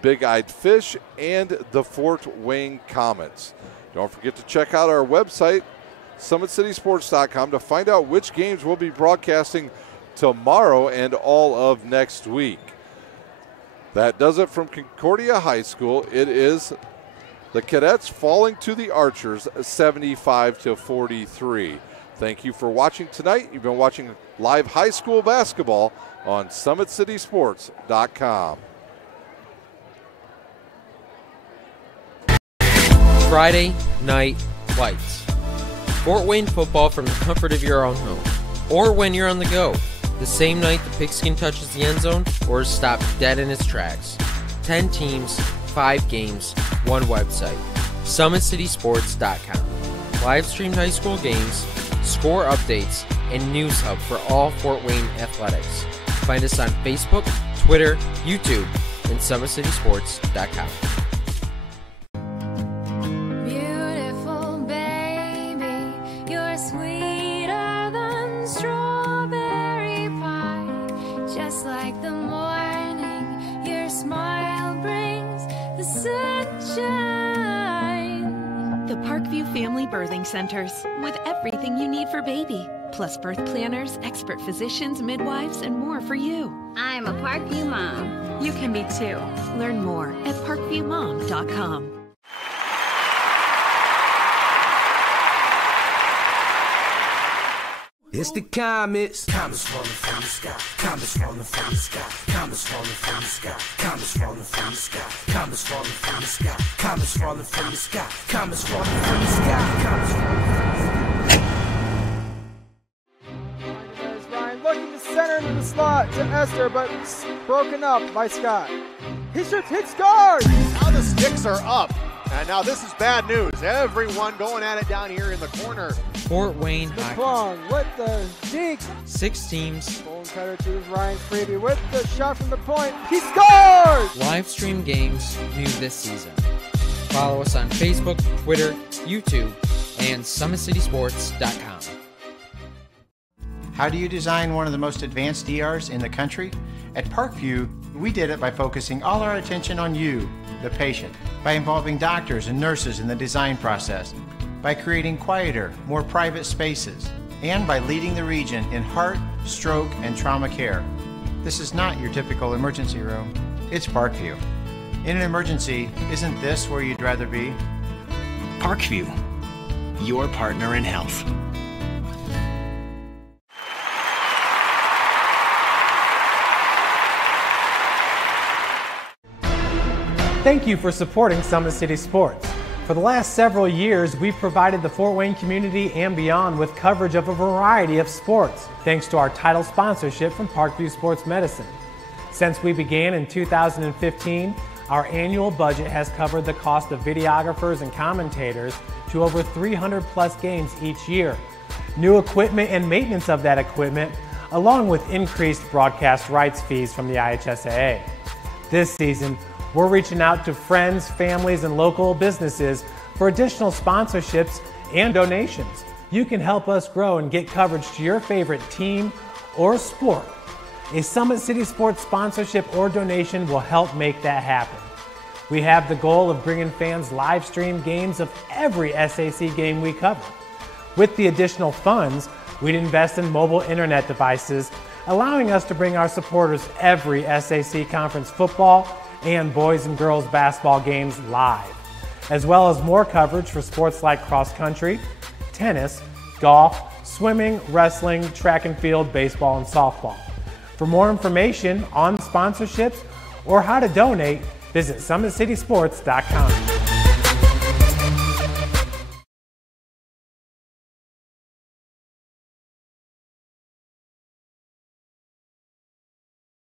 Big Eyed Fish, and the Fort Wayne Comets. Don't forget to check out our website, SummitCitySports.com, to find out which games we'll be broadcasting tomorrow and all of next week. That does it from Concordia High School. It is the Cadets falling to the Archers 75-43. Thank you for watching tonight. You've been watching live high school basketball on SummitCitySports.com. Friday Night Lights. Fort Wayne football from the comfort of your own home, or when you're on the go. The same night the pigskin touches the end zone or is stopped dead in its tracks. 10 teams, 5 games, 1 website. SummitCitySports.com. Live streamed high school games, score updates, and news hub for all Fort Wayne athletics. Find us on Facebook, Twitter, YouTube, and SummitCitySports.com. Beautiful baby, you're sweeter than strawberry pie. Just like the morning, your smile brings the sunshine. The Parkview Family Birthing Centers, with everything you need for baby, plus birth planners, expert physicians, midwives, and more for you. I'm a Parkview mom. You can be too. Learn more at parkviewmom.com. It's the comets. Comets falling from the sky. Comets falling from the sky. Comets falling from the sky. Comets falling from the sky. Comets falling from the sky. Comets falling from the sky. Comets falling from the sky. Comets falling from There's Ryan looking to center into the slot to Esther, but broken up by Scott. He shoots, hits, scores! Now the sticks are up. And now this is bad news. Everyone going at it down here in the corner. Fort Wayne Long Hockey. with the deke. 6 teams. Bone cutter to Ryan Freebie with the shot from the point. He scores! Live stream games new this season. Follow us on Facebook, Twitter, YouTube, and SummitCitySports.com. How do you design one of the most advanced ERs in the country? At Parkview, we did it by focusing all our attention on you, the patient, by involving doctors and nurses in the design process, by creating quieter, more private spaces, and by leading the region in heart, stroke, and trauma care. This is not your typical emergency room. It's Parkview. In an emergency, isn't this where you'd rather be? Parkview, your partner in health. Thank you for supporting Summit City Sports. For the last several years, we've provided the Fort Wayne community and beyond with coverage of a variety of sports, thanks to our title sponsorship from Parkview Sports Medicine. Since we began in 2015, our annual budget has covered the cost of videographers and commentators to over 300 plus games each year. New equipment and maintenance of that equipment, along with increased broadcast rights fees from the IHSAA. This season, we're reaching out to friends, families, and local businesses for additional sponsorships and donations. You can help us grow and get coverage to your favorite team or sport. A Summit City Sports sponsorship or donation will help make that happen. We have the goal of bringing fans live stream games of every SAC game we cover. With the additional funds, we'd invest in mobile internet devices, allowing us to bring our supporters every SAC conference football and boys and girls basketball games live, as well as more coverage for sports like cross country, tennis, golf, swimming, wrestling, track and field, baseball, and softball. For more information on sponsorships or how to donate, visit SummitCitySports.com.